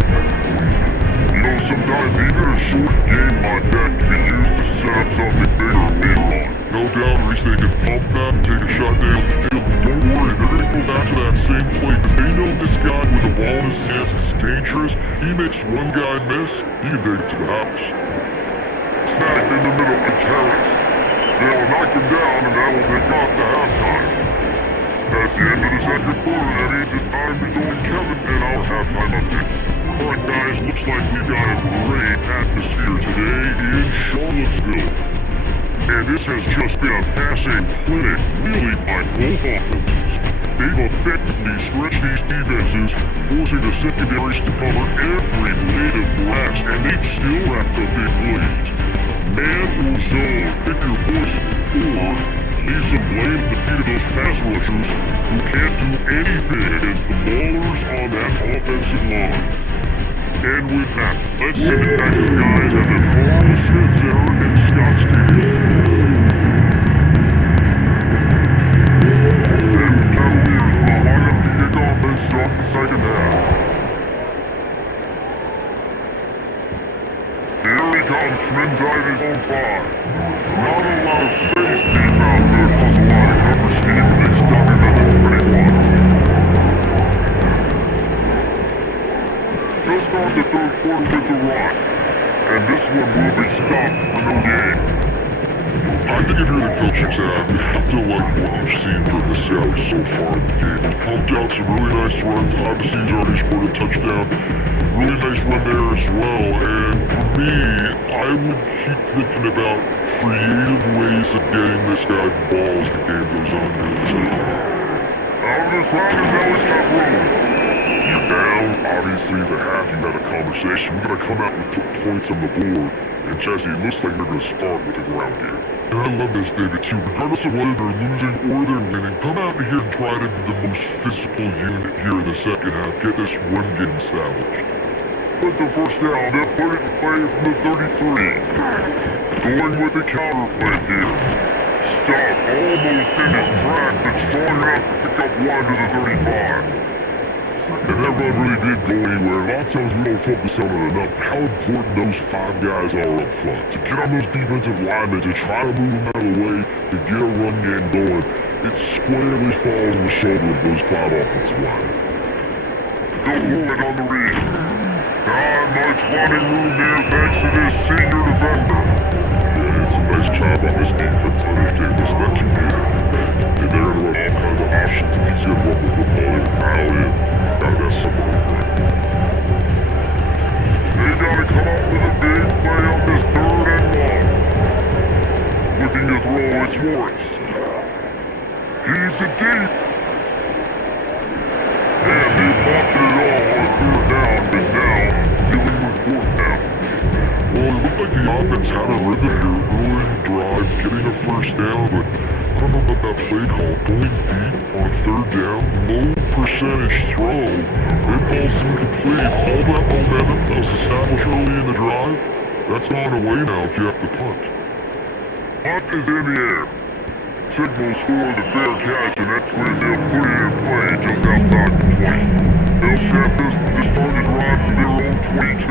You know, sometimes even a short game like that can be used to set up something bigger later on. No doubt, Reese, they can pump that and take a shot down the field. Don't worry, they're going to go back to that same play because they know this guy with the ball in his hands is dangerous. He makes one guy miss, he can take it to the house. Snagged in the middle of Harris. They'll knock him down, and that will take us to halftime. That's the end of the second quarter. That means it's time to join Kevin in our halftime update. Alright guys, looks like we got a great atmosphere today in Charlottesville. And this has just been a passing clinic, really, by both offenses. They've effectively stretched these defenses, forcing the secondaries to cover every blade of grass, and they've still racked up big plays. Man or zone, pick your poison, or leave some blame at the feet of those pass rushers who can't do anything against the ballers on that offensive line. And with that, let's send it back to the guys at the Carl Smith Center in Scott Stadium. And the Cavaliers will line up the kickoff and start the second half. Here he comes from inside his own 5. Not a lot of space to be found. Good hustle out of cover scheme, and they stop him at the 21. He'll start the third quarter with the run, and this one will be stopped for no gain. I think if you're the coaching staff, you have to like what you've seen from the Seattle so far in the game. He's pumped out some really nice runs. Obviously, he's already scored a touchdown. Really nice run there as well. And for me, I would keep thinking about creative ways of getting this guy the ball as the game goes on here in the second half. Out of the crowd is Ellis Caprone. You're down. Obviously, the half you had a conversation. We're going to come out and put points on the board. And Jesse, it looks like they're going to start with the ground game. And I love this, David, too. Regardless of whether they're losing or they're winning, come out here and try to be the most physical unit here in the second half. Get this run game established. With the first down, they'll put it in play from the 33. Going with the counter play here. Stuff almost in his tracks, but strong enough to pick up one to the 35. And that run really did go anywhere. A lot of times we don't focus on it enough. How important those 5 guys are up front. To get on those defensive linemen, to try to move them out of the way, to get a run game going. It squarely falls on the shoulder of those 5 offensive linemen. Go Lloyd on the read. Not much running room there thanks to this senior defender. Yeah, it's a nice job on this defense. Understand this, not too bad. And they're going to run all kinds of options. If he's going to run the football, they will pile in. That's something great. They gotta come up with a big play on this 3rd and 1. Looking to throw, it's Morris. He's a deep. And they popped it all on 3rd down, but now dealing with 4th down. Well, it looked like the offense had a rhythm here early in the drive, getting a first down, but I don't know about that play call. Going deep on 3rd down, low percentage throw. It falls incomplete. All that momentum that was established early in the drive, that's gone away now if you have to punt. Punt is in the air. Signals for the fair catch, and that's when they'll put it in play just outside the 20. They'll set this to start the drive from their own 22.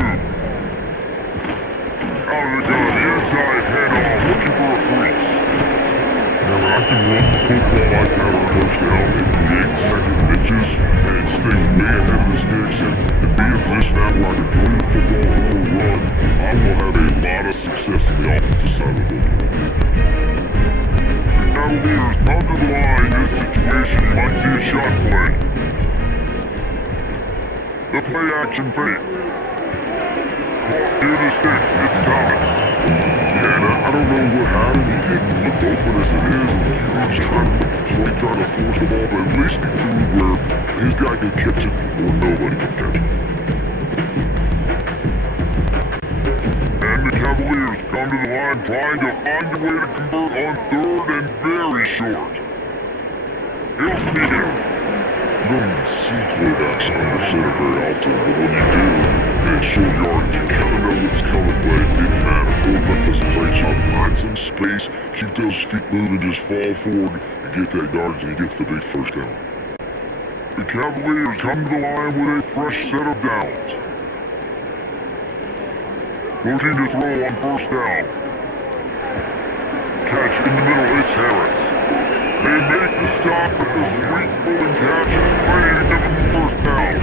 Out of the gun, the inside head-off, looking for a crease. Now, I can run the football like that on 1st down in big second pitches and stay way ahead of the sticks and be in a position now where I can throw the football or run. I will have a lot of success on the offensive side of the football. The Cavaliers under the line in this situation. You might see a shot play. The play action fake. Caught near the sticks. It's Thomas. Yeah, and I don't know what happened. He didn't look open as it is, and he was trying to make a play, trying to force the ball, but at least he threw it where his guy could catch it or no trying to find a way to convert on third and very short. He'll sneak it. You don't even see quarterbacks under center very often, but when you do, in short yardage, you kind of know what's coming, but it didn't matter. Quarterback does a great job. Find some space, keep those feet moving, just fall forward, and get that yardage, and he gets the big first down. The Cavaliers come to the line with a fresh set of downs. Looking to throw on first down. Catch in the middle, it's Harris. They make the stop with the sweet pulling catch is ready to give them the first down.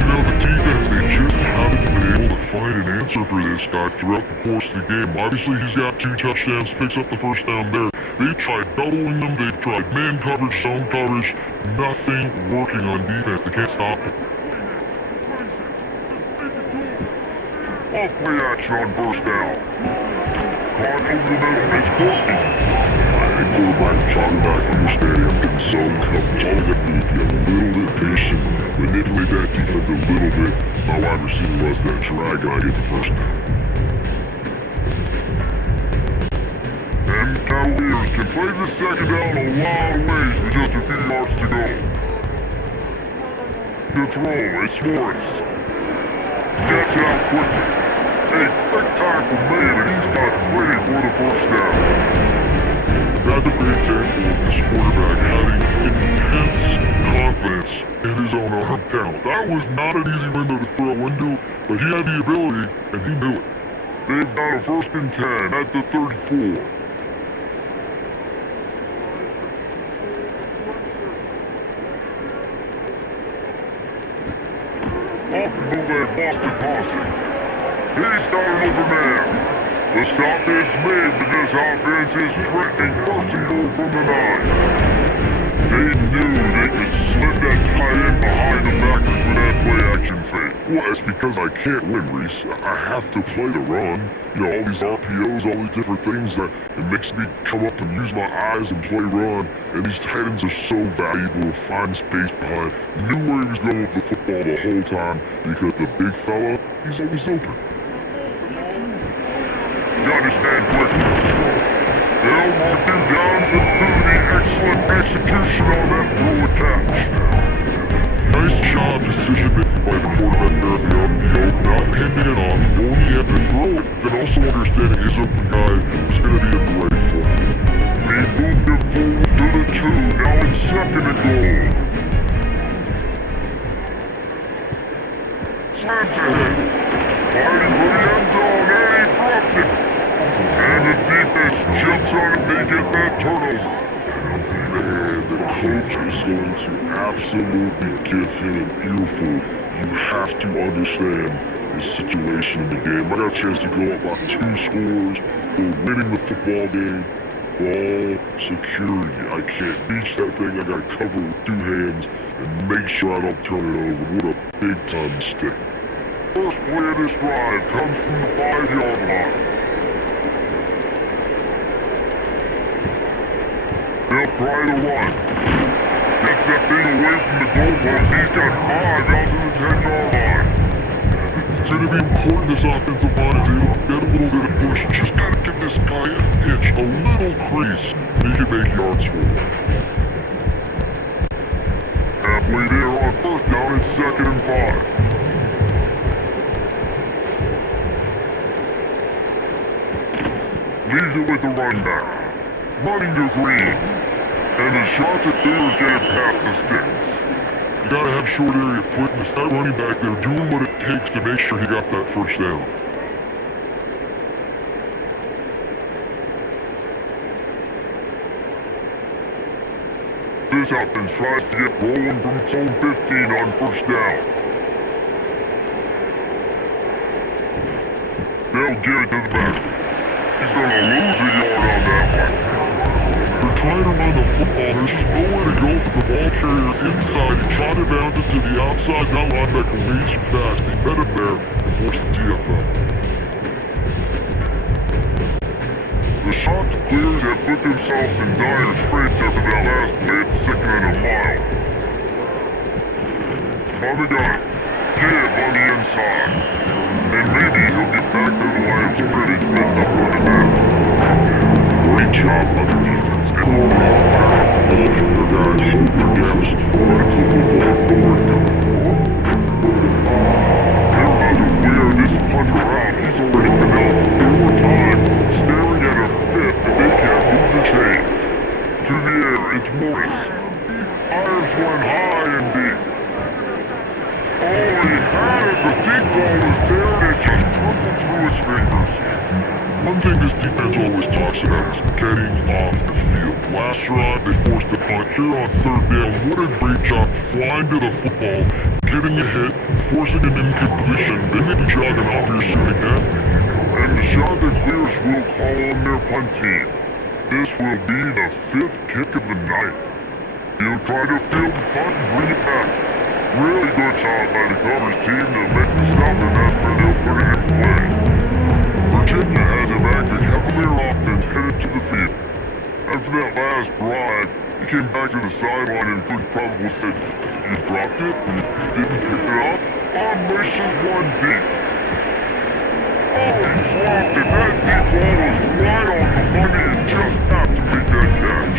You know, the defense, they just haven't been able to find an answer for this guy throughout the course of the game. Obviously, he's got 2 touchdowns, picks up the first down there. They've tried doubling them, they've tried man coverage, zone coverage. Nothing working on defense. They can't stop him. Off play action on first down. Caught over the middle, it's Courtney. I think quarterback trying to understand him in zone coverage. All they do is be a little bit patient, manipulate that defense a little bit. My wide receiver runs that drag, and I get the first down. And the Cavaliers can play the second down a lot of ways with just a few yards to go. The throw, it's Morris. Gets out quickly. A quick tackle made, and he's got ready for the first down. That's a great example of this quarterback having intense confidence in his own arm talent. That was not an easy window to throw into, but he had the ability, and he knew it. They've got a 1st and 10 at the 34. Off the bootleg, Boston Posse. He's got an open man. The stop is made because offense is threatening 1st and goal from the 9. They knew they could slip that tight end behind the backers with that play action fake. Well, it's because I can't win, Reese. I have to play the run. You know, all these RPOs, all these different things that it makes me come up and use my eyes and play run. And these tight ends are so valuable to find space behind. Knew where he was going with the football the whole time because the big fella, he's always open. Got his man quickly. They'll mark him down for the excellent execution on that throw and catch. Nice job decision making by the quarterback there at the RPO, not handing it off, knowing he had to throw it, then also understanding his open guy was going to be in the right form. They moved him forward to the 2, now in 2nd and goal. Slams ahead, fighting for the end zone, and he dropped it. And the defense jumps on him, they get that turnover. Man, the coach is going to absolutely give him an earful. You have to understand the situation in the game. I got a chance to go up by 2 scores. We're winning the football game. Ball security. I can't reach that thing. I got to cover with 2 hands and make sure I don't turn it over. What a big time mistake. First play of this drive comes from the 5-yard line. They'll try to run. Gets that thing away from the goalpost. He's got 5 out to the 10-yard line. It's going to be important this offensive line is able to get a little bit of push. Just got to give this guy a hitch, a little crease. He can make yards for him. Halfway there on first down, it's 2nd and 5. Leaves it with the run back. Running to Green. And the shots at clear is getting past the sticks. You gotta have short area quickness. That running back there doing what it takes to make sure he got that first down. This offense tries to get rolling from its own 15 on first down. They'll give it to the back. He's gonna lose a yard on that one. They're trying to run the football. There's just nowhere to go for the ball carrier inside. He trotted bounds it to the outside. That linebacker way too fast. He met him there and forced the TFL. The shots clears have put themselves in dire straits after that last play at 2nd and a mile. Finally got it. Give on the inside. And maybe he'll get back to the line of scrimmage, but not running great job on the defense, and they'll be held back all their guys hold their gaps, radical football, nowhere to go. They're about to wear this punter out. He's already been out 4 times, staring at a 5th if they can't move the chains. To the air, it's Morris. Fires one high and deep. Oh, he had it. The deep ball was there and it just trickled through his fingers. One thing this defense always talks about is getting off the field. Last drive, they forced a punt. Here on 3rd down, what a great job flying to the football, getting a hit, forcing an incompletion, then they'd be jogging off your soon again. And the shot that clears will call on their punt team. This will be the 5th kick of the night. He'll try to field the punt and bring it back. Really good job by the coverage team to make the stop, and that's where they'll put it in play. Virginia has it back. The Cavalier offense headed to the field. After that last drive, he came back to the sideline and Coach probably said, "You dropped it? You didn't pick it up?" Misses one deep. Oh, he dropped it. That deep ball was right on the money and just have to make that catch.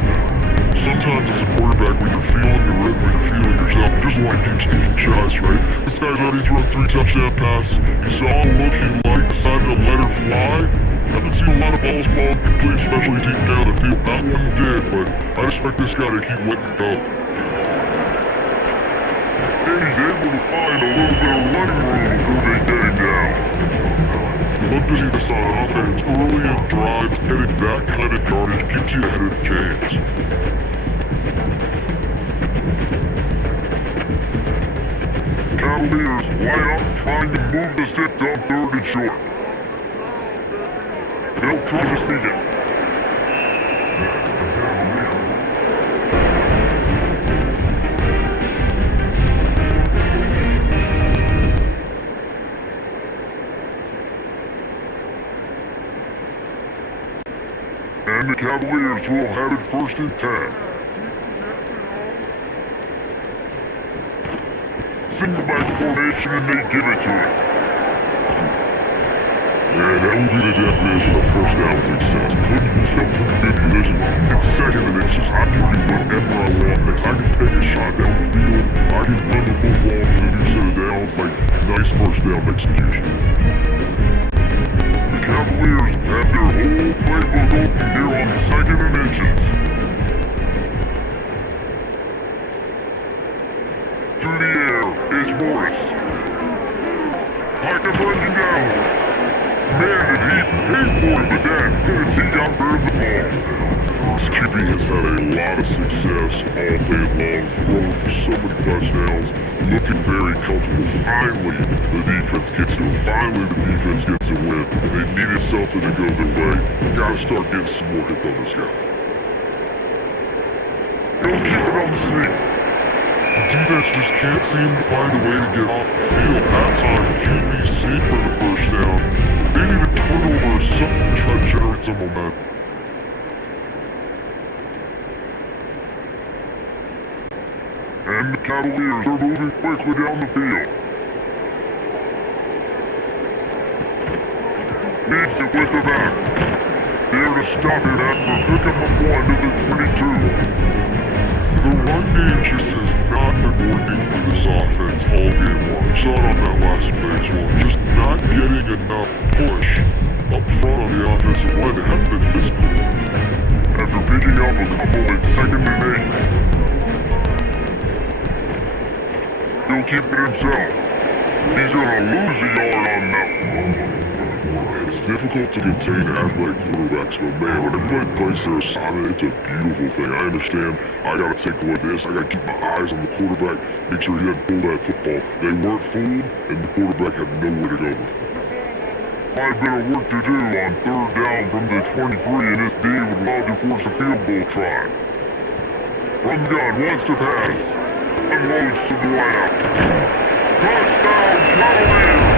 Sometimes as a quarterback, when you're feeling your rhythm, when you're feeling yourself, you just want to keep taking shots, right? This guy's already thrown 3 touchdown passes. He saw a look he liked, decided to let her fly. Haven't seen a lot of balls fall complete, especially deep down the field. That one did, but I expect this guy to keep letting it go. And he's able to find a little bit of running room before they get him down. You love to see this on offense. Early in drives, getting that kind of yardage gets you ahead of the chains. Cavaliers line up trying to move the sticks on 3rd and short. They'll try to sneak it. And the Cavaliers will have it 1st and 10. Single back formation and they give it to him. Yeah, that would be the definition of first down success. Putting yourself in a good position. It's second and it's just, I can do whatever I want next. I can take a shot down the field. I can run the football to a new set of downs. Like, nice first down execution. The Cavaliers have their whole playbook open here on 2nd and inches. To the air is Morris. Packer breaking down. Man, did he pay for it, but that hits, he got rid of the ball. This QB has had a lot of success all day long, throwing for so many touchdowns, looking very comfortable. Finally, the defense gets to him. Finally, the defense gets a win. They needed something to go their way. Gotta start getting some more hits on this guy. He'll keep it on the sneak. The defense just can't seem to find a way to get off the field. That time, QB safe for the first down. They need a turnover or something to try to generate some momentum. And the Cavaliers are moving quickly down the field. Needs it with the back. There to stop it after picking up 1 to the 22. The run game just has not been working for this offense all game long. You saw it on that last play as well. Just not getting enough push up front on the offensive line. They haven't been physical. After picking up a couple at 2nd and 8. He'll keep it himself. He's gonna lose a yard on that one. And it's difficult to contain athletic quarterbacks, but man, when everybody plays their assignment, it's a beautiful thing. I understand I gotta take away this, I gotta keep my eyes on the quarterback, make sure he doesn't pull that football. They weren't fooled, and the quarterback had nowhere to go with it. Quite a bit of work to do on 3rd down from the 23, and this D would allow to force a field goal try. From gun, wants to pass. Unloads to the wideout. Touchdown, Cavaliers!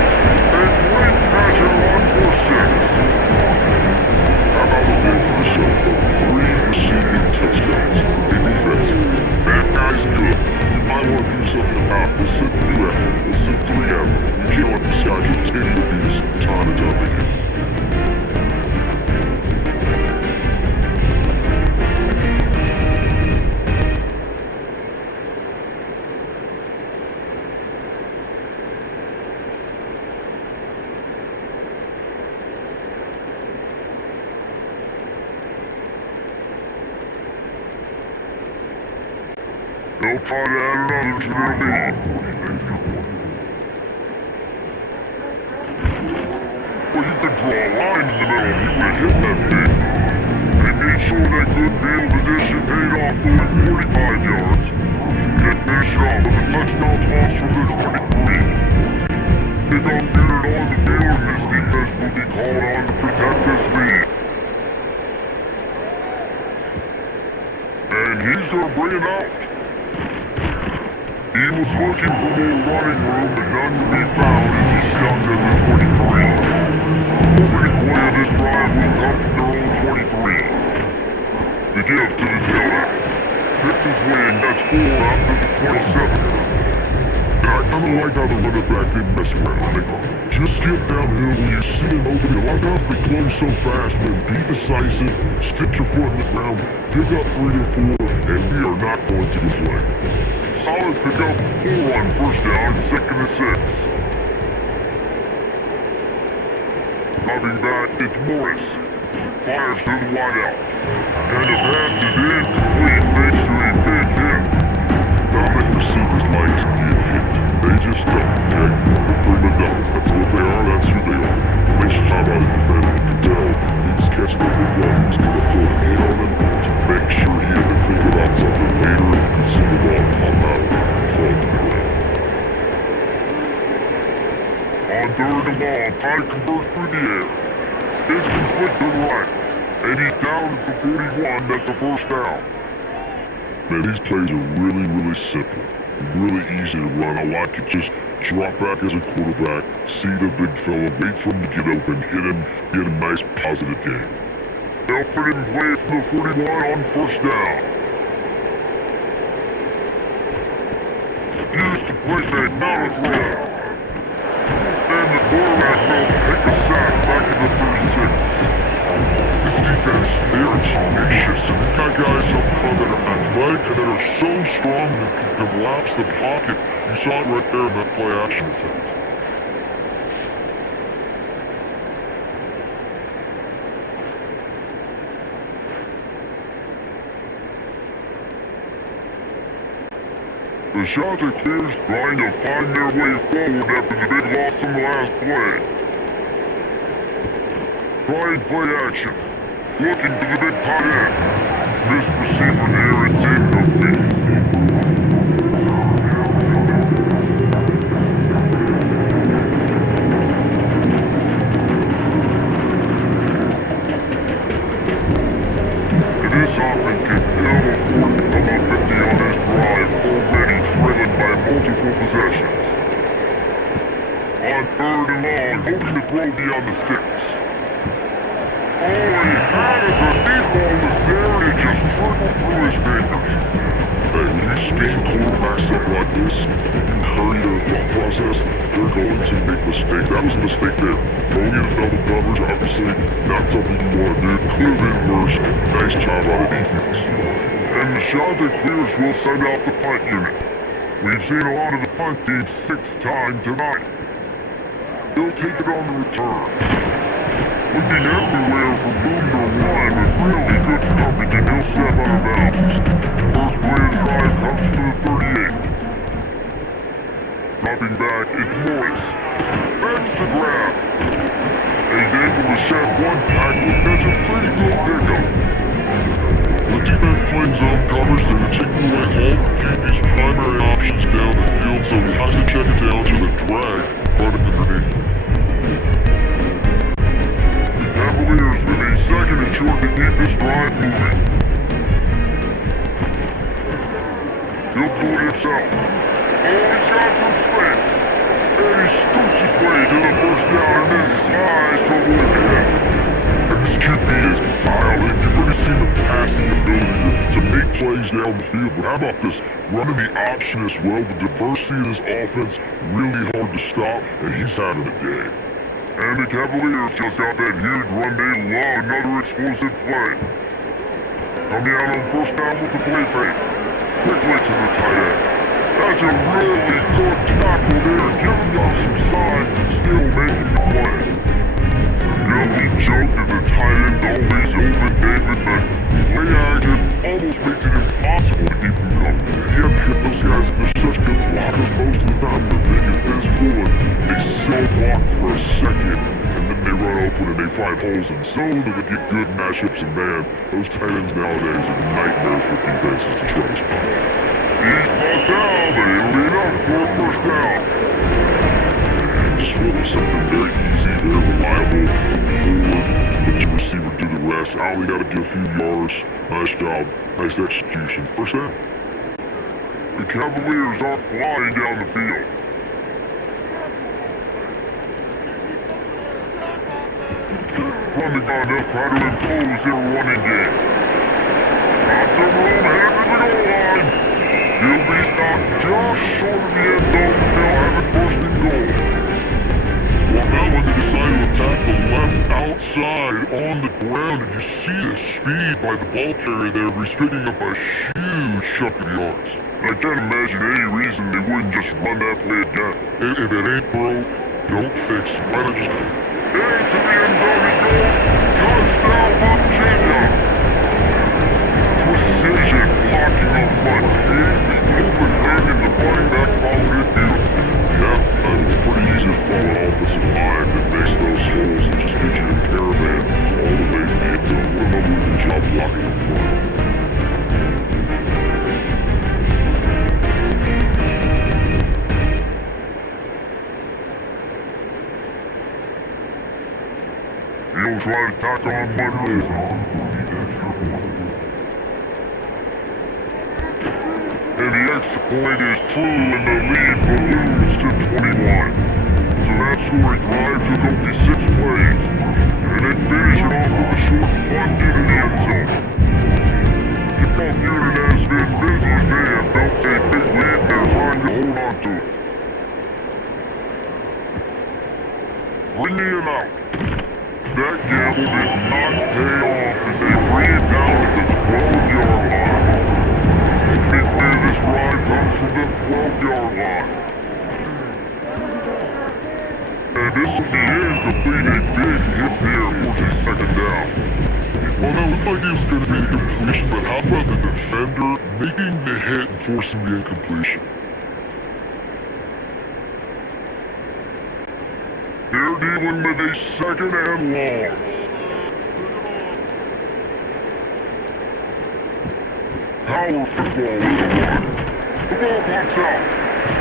A great passer run for 6. How about the day for the show for 3 receiving touchdowns? Hey, defense, that guy's good. You might want to do something about it. We'll sit 2 out. We'll sit 3 out. You can't let this guy continue to beat us time and time again. try to add another to their lead. Well, you could draw a line in the middle and he would have hit that thing. They made sure that good field position paid off going 45 yards. And finished it off with a touchdown toss from the 23. Big unmuted on the field and this defense will be called on to protect this lead. And he's going to bring it out. He was looking for more running room, but none would be found as he stopped at the 23. Opening play of this drive will come from their own 23. The give to the tailback. Picks his wing, that's 4 out to the 27. And I kinda like how the running back didn't mess around. Like, just get downhill when you see an opening. A lot of times they close so fast, man. Be decisive, stick your foot in the ground, pick up 3 to 4, and we are not going to complain. Solid pickup, 4 on first down and 2nd and 6. Coming back, it's Morris. Fires to the wideout. And the pass is incomplete thanks to a big hit. Not many receivers like to get hit. They just don't, okay? They're prima donnas. That's what they are, that's who they are. Nice job out of the defender. You can tell he was catching the football. He was going to put a hit on him to make sure he had to think about something later. You could see the ball pop out and fall to the ground. On 3rd and long, trying to convert through the air. It's complete to the right. And he's down at the 41 at the first down. Man, these plays are really, really simple. Really easy to run. I like it. Just drop back as a quarterback, see the big fella, wait for him to get open, hit him, get a nice positive game. They'll put him in play from the 41 on first down. Use the play fake, not a throw. And the quarterback will take a sack back in the 36. This defense, they are tenacious, and they've got guys up front that are athletic and that are so strong that can collapse the pocket. You saw it right there in that play action attempt. The Chanticleers trying to find their way forward after the big loss on the last play. Trying play action. Looking to the big tight end. This receiver there, it's incomplete. If this offense can ill afford to come up empty on this drive, already trailing by multiple possessions. On 3rd and long, hoping to throw beyond the sticks. All he had is a deep ball was there and it just trickled through his fingers. Hey, when you speed quarterbacks up like this, and you hurry their thought process, they're going to make mistakes. That was a mistake there. Throwing in a double coverage, obviously, not something you want to do. Could have been worse. Nice job out of defense. And the Chanticleers will send out the punt unit. We've seen a lot of the punt teams 6 times tonight. They'll take it on the return. Looking everywhere for Boomer 1, but really good coverage and he'll step out of bounds. First play of the drive comes to the 38. Dropping back, it's Morris. Backs the grab. And he's able to shed one tackle. That's a pretty good pickup. The defense playing zone coverage, they're taking away all the QB's primary options down the field, so we have to check it down to the drag running underneath. Cavaliers with a 2nd and short to keep this drive moving. He'll do it himself. Oh, he's got some space. And he scoots his way to the first down and then slides to avoid the hit. And this QB is dialed in. You've already seen the passing ability to make plays down the field, but how about this? Running the option as well. The diversity of this offense, really hard to stop, and he's having a day. And the Cavaliers just got that huge run. They love another explosive play. Coming out on first down with the play fake. Quickly to the tight end. That's a really good tackle there, giving up some size and still making the play. You know, we joked that the tight end always open, David, but play action almost makes it impossible to keep him covered. Yeah, because those find holes in zone and get good matchups, and man, those tight ends nowadays are nightmares for defenses to try to spot. He's brought down, but it'll be enough for a first down. And just went with something very easy, very reliable, flipping forward, let your receiver do the rest. I only got to get a few yards. Nice job, nice execution. First down. The Cavaliers are flying down the field. From the gun, they'll try to impose their running game. Got the room, headed to the goal line. He'll be stopped just short of the end zone, but they'll have it first and goal. Well, now when they decide to attack the left outside on the ground, and you see the speed by the ball carrier there, he's picking up a huge chunk of yards. I can't imagine any reason they wouldn't just run that play again. If it ain't broke, don't fix it. Why not just... Into the end zone he goes. Touchdown, Virginia. Precision blocking up front. Creating the open lane and the running back followed it beautifully. Yeah, and it's pretty easy to follow an offensive line that makes those holes and just gives you a caravan all the way to the end zone. What an unbelievable job blocking up front. He'll try to tack on one more. And the extra point is true, and the lead balloons to 21. So that scoring drive took only 6 plays, and they finish it off with a short punt into the end zone. Kickoff unit has been busy as they have built a big lead and they're trying to hold on to it. Bringing him out. That gamble did not pay off as they bring it down to the 12-yard line. The big play of this drive comes from the 12-yard line. And this will be incomplete, a big hit there for the second down. Well, that looked like it was going to be the completion, but how about the defender making the hit and forcing the incompletion? They're dealing with a second and long. Power football with a run. The ball pops out.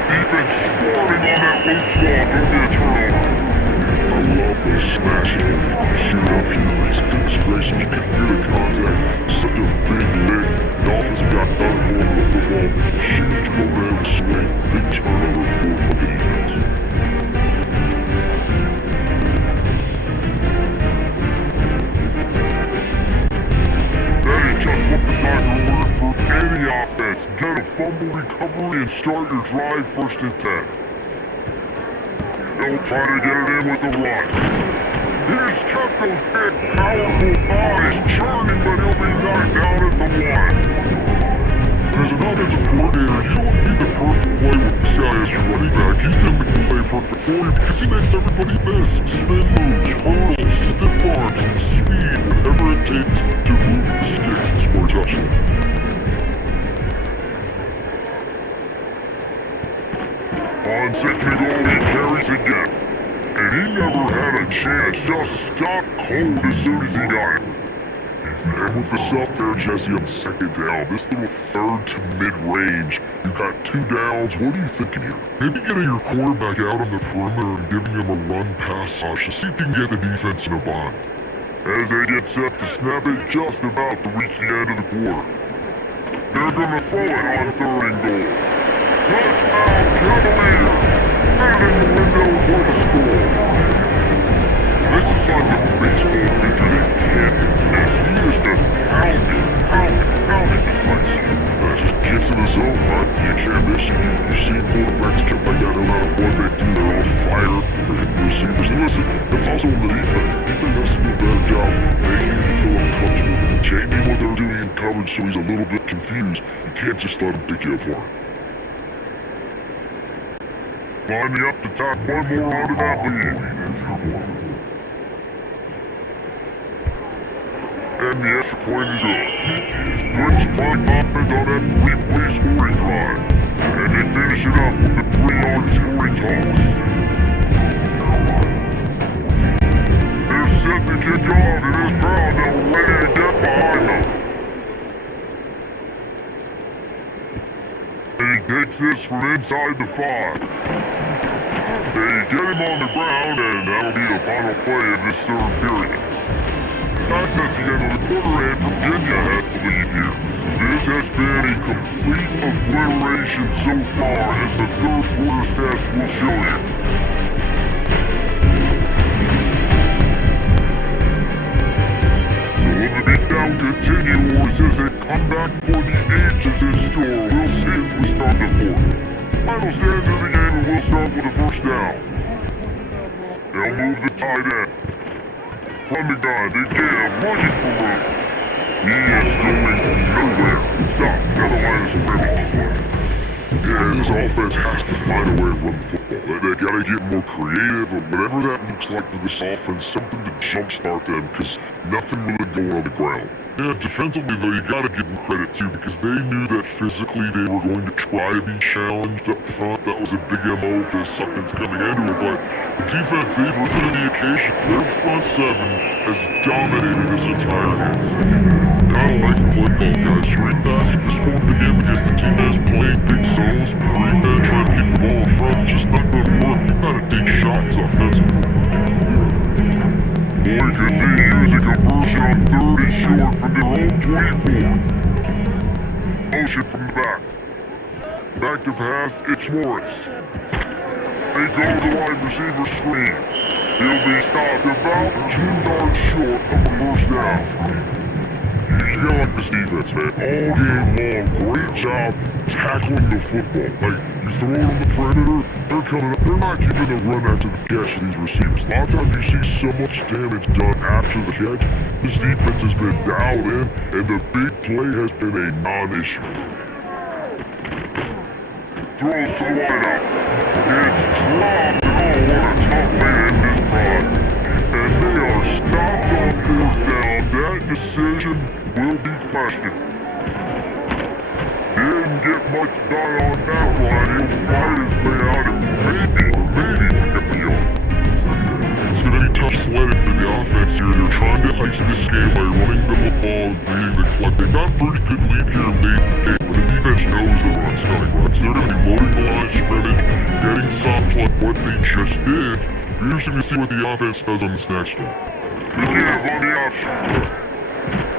Defense swarming on that loose ball. It'll be a turnover. I love those smashes when you can hear it up here. It's goodness gracious, you can hear the contact. Such a big lick. The offensive got nothing going with the football. Huge momentum swing. Big turnover for the defense. Just what the doctor ordered for any offense. Get a fumble recovery and start your drive first and 10. They'll try to get it in with a run. He's kept those big, powerful thighs churning, but he'll be knocked down at the one. As an offensive coordinator, you don't need the perfect play with this guy as your running back. He's going to make the play perfect for you because he makes everybody miss. Spin moves, hurdles, stiff arms, speed, whatever it takes to move the sticks and score a touchdown. On second and goal, he carries again. And he never had a chance, just stopped cold as soon as he got it. And with the stuff there, Jesse, on second down, this little third to mid-range, you got 2 downs. What are you thinking here? Maybe getting your quarterback out on the perimeter and giving him a run-pass option. See if you can get the defense in a bind. As they get set to snap it, just about to reach the end of the quarter. They're gonna throw it on third and goal. Touchdown, Cavaliers! Right in the window for the score. This is like a baseball pitcher that can't miss. He is just pounding this place. That just gets in the zone, right? You can't miss. You see quarterbacks come back down no matter what they do. They're on fire. They're hitting the receivers. And listen, that's also on the defense. The defense has to do a better job making him feel uncomfortable, changing what they're doing in coverage so he's a little bit confused. You can't just let him pick you apart. Lining up to tack one more out of that lead. And the extra point is good. Good strong offense on that 3-play scoring drive. And they finish it up with a 3-yard scoring toss. They're set to kick takes this from inside the 5. They get him on the ground, and that'll be the final play of this third period. That's at the end of the quarter, and Virginia has to lead here. This has been a complete obliteration so far, as the third quarter stats will show you. So will the beatdown continue, or is this a comeback for the ages in store? We'll see as we start the fourth. Final stand of the game, and we'll start with a first down. They'll move the tight end. From the gun, they get him running for room. He is going nowhere. Stop. Now the line is scrimmage. Yeah, this offense has to find a way to run the football. They gotta get more creative, or whatever that looks like for this offense, something to jumpstart them, because nothing really going on the ground. Yeah, defensively though, you gotta give them credit too, because they knew that physically they were going to try to be challenged up front. That was a big MO for this offense coming into it, but the defense, they've risen to the occasion. Their front seven has dominated this entire game. And I don't like the play call, guys. Screen pass at this point in the game against the defense playing big zones, prevent, trying to keep the ball in front, just not gonna work. You gotta take shots offensively. Boy, could they use a conversion on 30 short from their own 24. Motion from the back. Back to pass, it's Morris. They go to the wide receiver screen. He'll be stopped about 2 yards short of a first down. You gotta like this defense, man. All game long, great job tackling the football. Like, you throw it on the perimeter, they're coming up. They're not keeping the run after the catch of these receivers. A lot of times you see so much damage done after the catch. This defense has been dialed in, and the big play has been a non-issue. Throws to the wideout. It's dropped. Oh, what a tough way to end this drive. And they are stopped on fourth down. That decision will be questioned. Didn't get much done on that one. He'll fight his way out and maybe pick up the yard. It's going to be tough sledding for the offense here. They're trying to ice this game by running the football and beating the clock. They got a pretty good lead here late in the game, but the defense knows the run's coming. Right? So they're going to be loading the line of scrimmage, getting stops like what they just did. We're interesting to see what the offense does on this next one. They give on the option.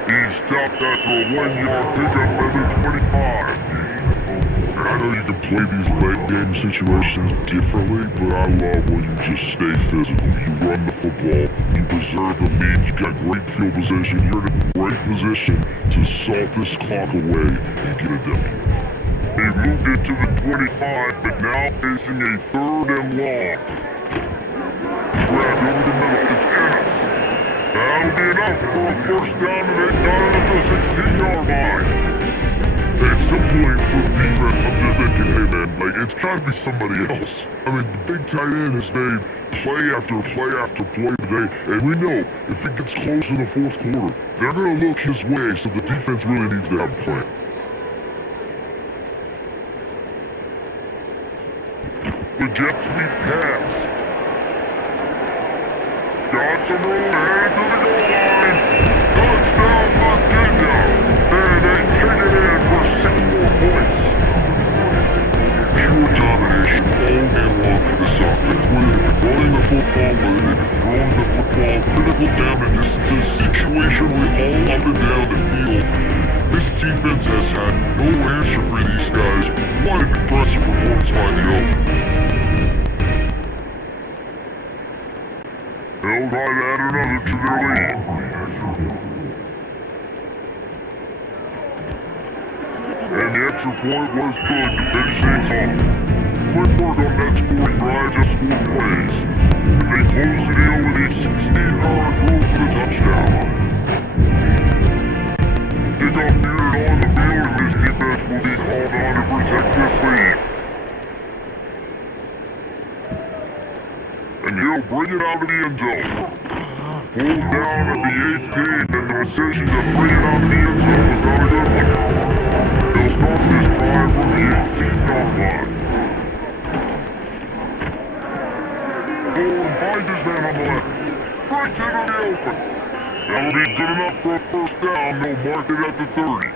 He stopped after a 1-yard pickup at the 25. I know you can play these late game situations differently, but I love when you just stay physical. You run the football, you preserve the lead, you got great field position, you're in a great position to salt this clock away and get a W. They moved it to the 25, but now facing a 3rd and long. Grabbed over the middle, it's Ennis. That'll be enough for a first down, and they got it at the 16-yard line. At some point for the defense, I'm just thinking, hey man, like, it's gotta be somebody else. I mean, the big tight end has made play after play after play today, and we know if it gets close in the fourth quarter, they're gonna look his way, so the defense really needs to have a plan. The jet sweep pass. Got some room, headed to the goal line. Touchdown, Virginia. And they take it in for 6 more points. Pure domination all game long for this offense. Whether they've been running the football, whether they've been throwing the football, critical down and distances, situationally all up and down the field. This defense has had no answer for these guys. What an impressive performance by the O. They'll try to add another to their lead. And the extra point was good to finish things off. Quick work on that scoring drive, just 4 plays. And they closed the deal with a 16-yard throw for the touchdown. Kickoff unit on the field, and this defense will be called on to protect this lead. And he'll bring it out of the end zone. Pulled down at the 18, and the decision to bring it out of the end zone was not a good one. He'll start this drive from the 18-yard line. Go and find his man on the left. Right into the open. That'll be good enough for a first down. They'll mark it at the 30.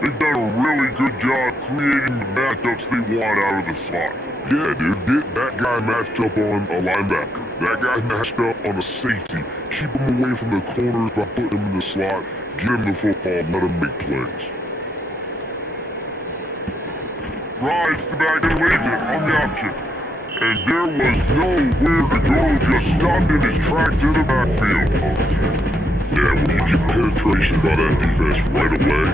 They've done a really good job creating the matchups they want out of the slot. Yeah, dude, get that guy matched up on a linebacker. That guy matched up on a safety. Keep him away from the corners by putting him in the slot. Get him the football, let him make plays. Rides the back and leaves it on the option. And there was nowhere to go, just stopped in his track to the backfield. Yeah, when you get penetration by that defense right away,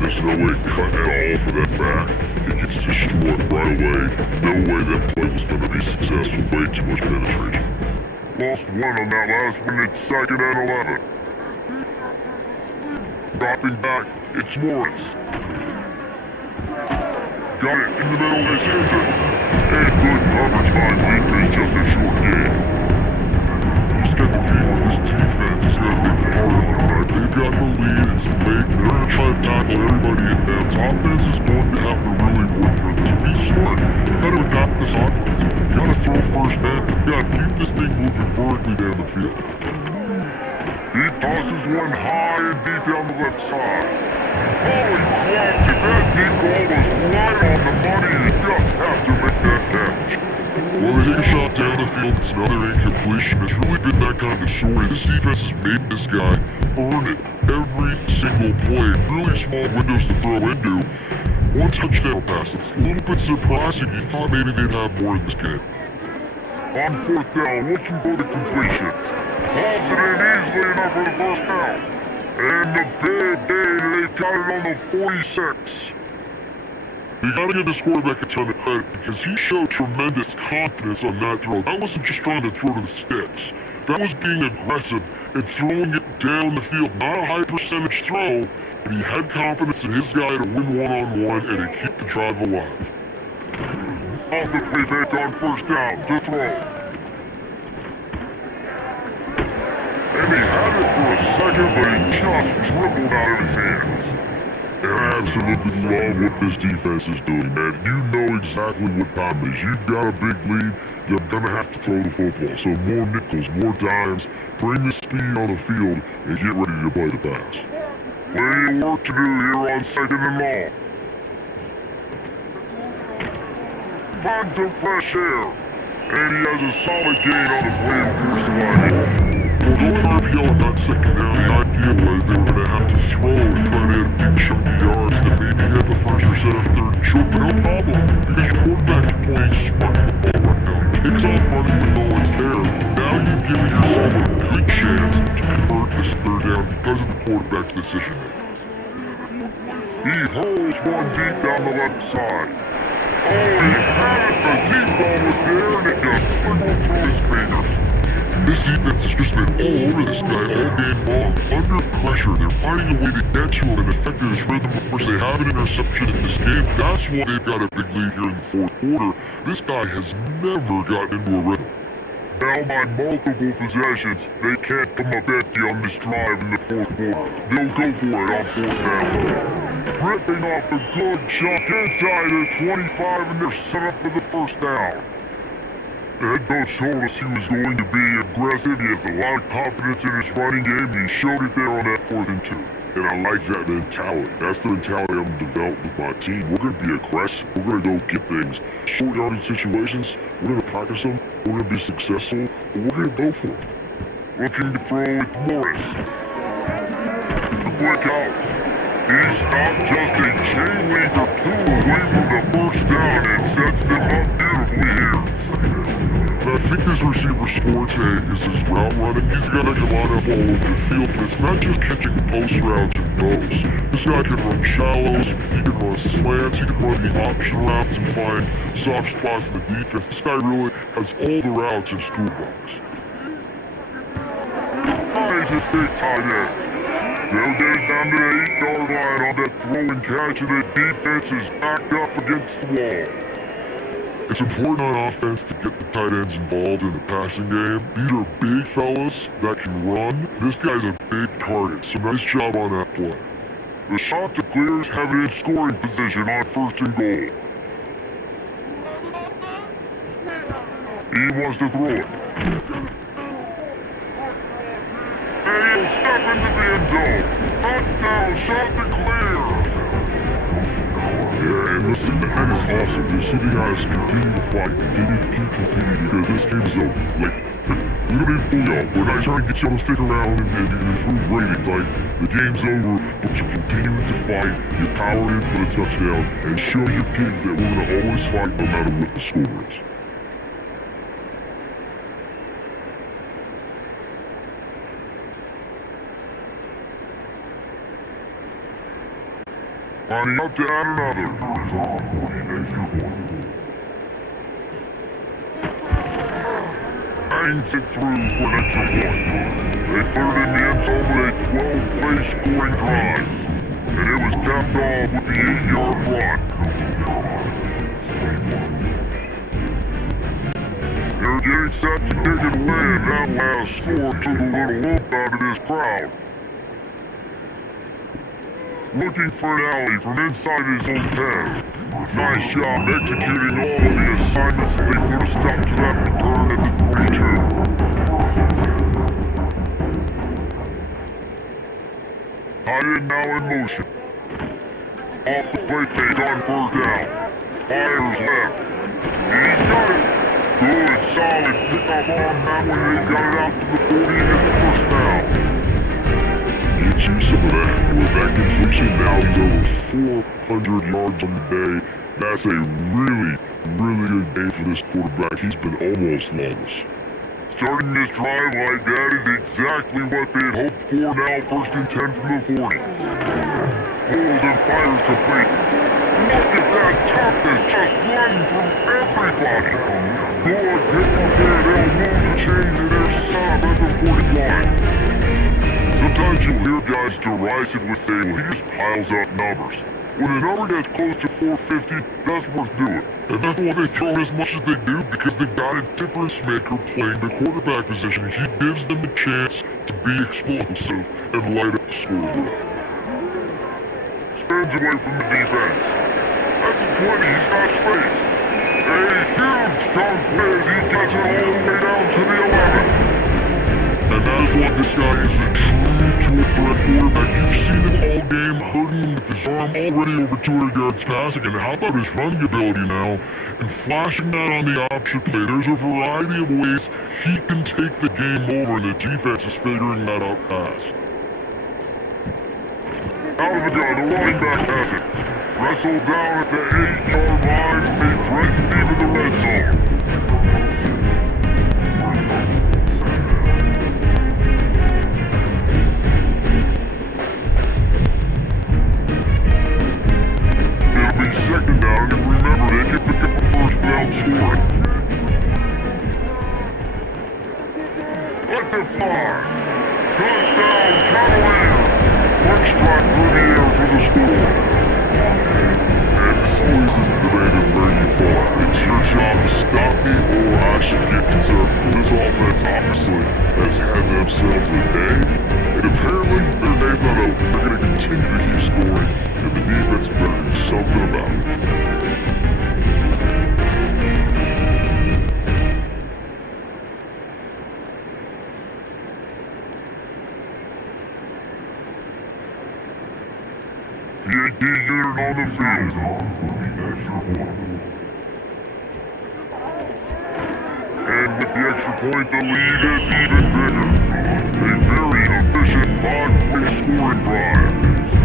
there's no way cutting it all for that back. It gets destroyed right away. No way that play was going to be successful. Way too much penetration. Lost one on that last one. It's 2nd and 11. Dropping back, it's Morris. Got it in the middle, it's Hinton. And good coverage by Leaf, just a short game. He's got the feeling this defense is going to make it hard on him, right? They've got the lead, it's late, they're going to try to tackle everybody in bounds. Offense is going to have to really work for this. Be smart. You got to adapt this offense. You got to throw first down. You got to keep this thing moving vertically down the field. He tosses one high and deep down the left side. Holy crap, dude, that deep ball was right on the money. You just have to make that catch. Well, they take a shot down the field, it's another incompletion. It's really been that kind of story. This defense has made this guy earn it every single play. Really small windows to throw into. One touchdown pass. It's a little bit surprising. You thought maybe they'd have more in this game. On 4th down, looking for the completion. Hauls it in easily enough for the first down. And the big day, they got it on the 46. You gotta give this quarterback a ton of credit because he showed tremendous confidence on that throw. That wasn't just trying to throw to the sticks. That was being aggressive and throwing it down the field. Not a high percentage throw, but he had confidence in his guy to win one-on-one and to keep the drive alive. Off the play fake on 1st down to throw. And he had it for a second, but he just dribbled out of his hands. And I absolutely love what this defense is doing, man. You know exactly what time it is. You've got a big lead. You're gonna have to throw the football. So more nickels, more dimes. Bring the speed on the field and get ready to play the pass. Plenty of work to do here on 2nd and long. Finds some fresh air. And he has a solid gain on the play and force line. Well, going RPO on that 2nd down, the idea was they were going to have to throw and try to hit big chunky yards that maybe hit the first or 3rd and short, but no problem, because your quarterback's playing smart football right now. He takes off running when no one's there. Now you've given yourself a good chance to convert this 3rd down because of the quarterback's decision making. He hurls one deep down the left side. Oh, he had it! The deep ball was there and it just trickled through his fingers. This defense has just been all over this guy all game long. Under pressure, they're finding a way to get to him and affect his rhythm. Of course, they have an interception in this game. That's why they've got a big lead here in the 4th quarter. This guy has never gotten into a rhythm. Down by multiple possessions, they can't come up empty on this drive in the 4th quarter. They'll go for it on 4th down. Ripping off a good chunk inside the 25 and they're set up for the 1st down. The head coach told us he was going to be aggressive. He has a lot of confidence in his running game, and he showed it there on that 4th and 2. And I like that mentality. That's the mentality I'm going to develop with my team. We're going to be aggressive. We're going to go get things. Short yardage situations, we're going to practice them. We're going to be successful, but we're going to go for them. Looking to throw with Morris. The quick out. He stopped just a J-League or 2 away from the 1st down and sets them up beautifully here. I think his receiver's forte is his route running. He's got to come line up all over the field, but it's not just catching post routes and goes. This guy can run shallows, he can run slants, he can run the option routes and find soft spots in the defense. This guy really has all the routes in his toolbox. Finds his big tight end. They'll get it down to the 8-yard line on that throw and catch, and the defense is backed up against the wall. It's important on offense to get the tight ends involved in the passing game. These are big fellas that can run. This guy's a big target, so nice job on that play. The shot to clears have it in scoring position on 1st and goal. He wants to throw it. And he'll step into the end zone. Touchdown, shot to clear. listen, the head is awesome. Just sitting guys continue to fight, continue to keep competing because this game is over. Like, we don't need to fool y'all. We're not trying to get y'all to stick around and improve ratings. Like, the game's over, but you're continuing to fight, you're powered in for the touchdown, and show your kids that we're gonna always fight no matter what the score is. Lining up to add another. Bangs it through for an extra point. They put it in the end zone with a 12-play scoring drive. And it was capped off with the 8-yard run. They're getting set to take it away, and that last score took a little lump out of this crowd. Looking for an alley from inside his own 10. Nice job executing all of the assignments as they put a stop to that return at the 32. Tight end now in motion. Off the play fake on first down. Fires left. He's got it. Good, solid pickup on that one. They got it out to the 40 and get the first down. Get you some of that. And with that completion, now he's over 400 yards on the day. That's a really, really good day for this quarterback. He's been almost flawless. Starting this drive like that is exactly what they had hoped for. Now first and 10 from the 40. Holds and fires complete. Look at that toughness just running from everybody. Good pick up there. They'll move the chains and they're sub at the 41. Sometimes you'll hear guys derisively say, well, he just piles up numbers. When the number gets close to 450, that's worth doing. And that's why they throw as much as they do, because they've got a difference maker playing the quarterback position. He gives them a chance to be explosive and light up the scoreboard. Spins away from the defense. At the 20, he's got space. A huge dunk play as he gets it all the way down to the 11. And that is why this guy is a true threat quarterback. You've seen him all game, hurting him with his arm already over 200 yards passing. And how about his running ability now? And flashing that on the option play. There's a variety of ways he can take the game over, and the defense is figuring that out fast. Out of the gun, the running back has it. Wrestled down at the 8-yard line as they threaten deep in the red zone. Second down, and remember, they can pick up the first without scoring. Let them fly. Touchdown, Cavaliers. Quick strike through the air for the score. And this always is the debate of where you fall. It's your job to stop me, or I should get concerned. This offense obviously has had themselves a day, and apparently their day's not over. They're going to continue to keep scoring, and the defense better do something about it. PAD unit on the field. And with the extra point, the lead is even bigger. A very efficient 5-play scoring drive.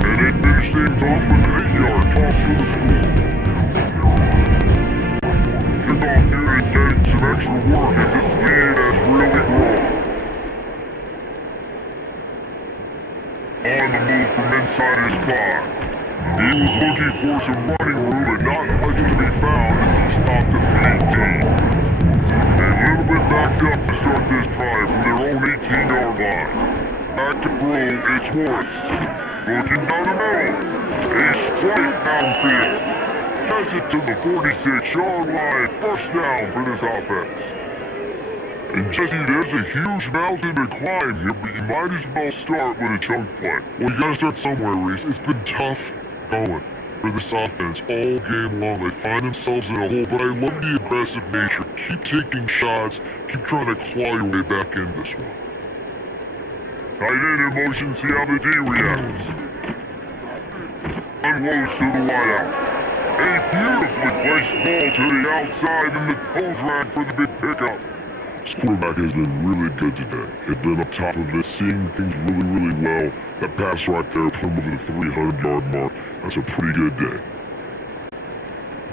And they finish things off with an 8-yard toss for the score. Kickoff unit getting some extra work as this lead has really grown. On the move from inside his 5. He was looking for some running room and not much to be found as he stopped at the 18. A little bit backed up to start this drive from their own 18-yard line. Back to throw, it's Morris. Looking down the middle. A straight downfield. Gets it to the 46-yard line. First down for this offense. And Jesse, there's a huge mountain to climb here, but you might as well start with a chunk play. Well, you gotta start somewhere, Reese. It's been tough going for this offense all game long. They find themselves in a hole, but I love the aggressive nature. Keep taking shots. Keep trying to claw your way back in this one. Tight end in motion, see how the D reacts. Unloads to the wideout. A beautifully placed ball to the outside and the hose rag for the big pickup. This quarterback has been really good today. He's been up top of it, seeing things really well. That pass right there put him over the 300-yard mark. That's a pretty good day.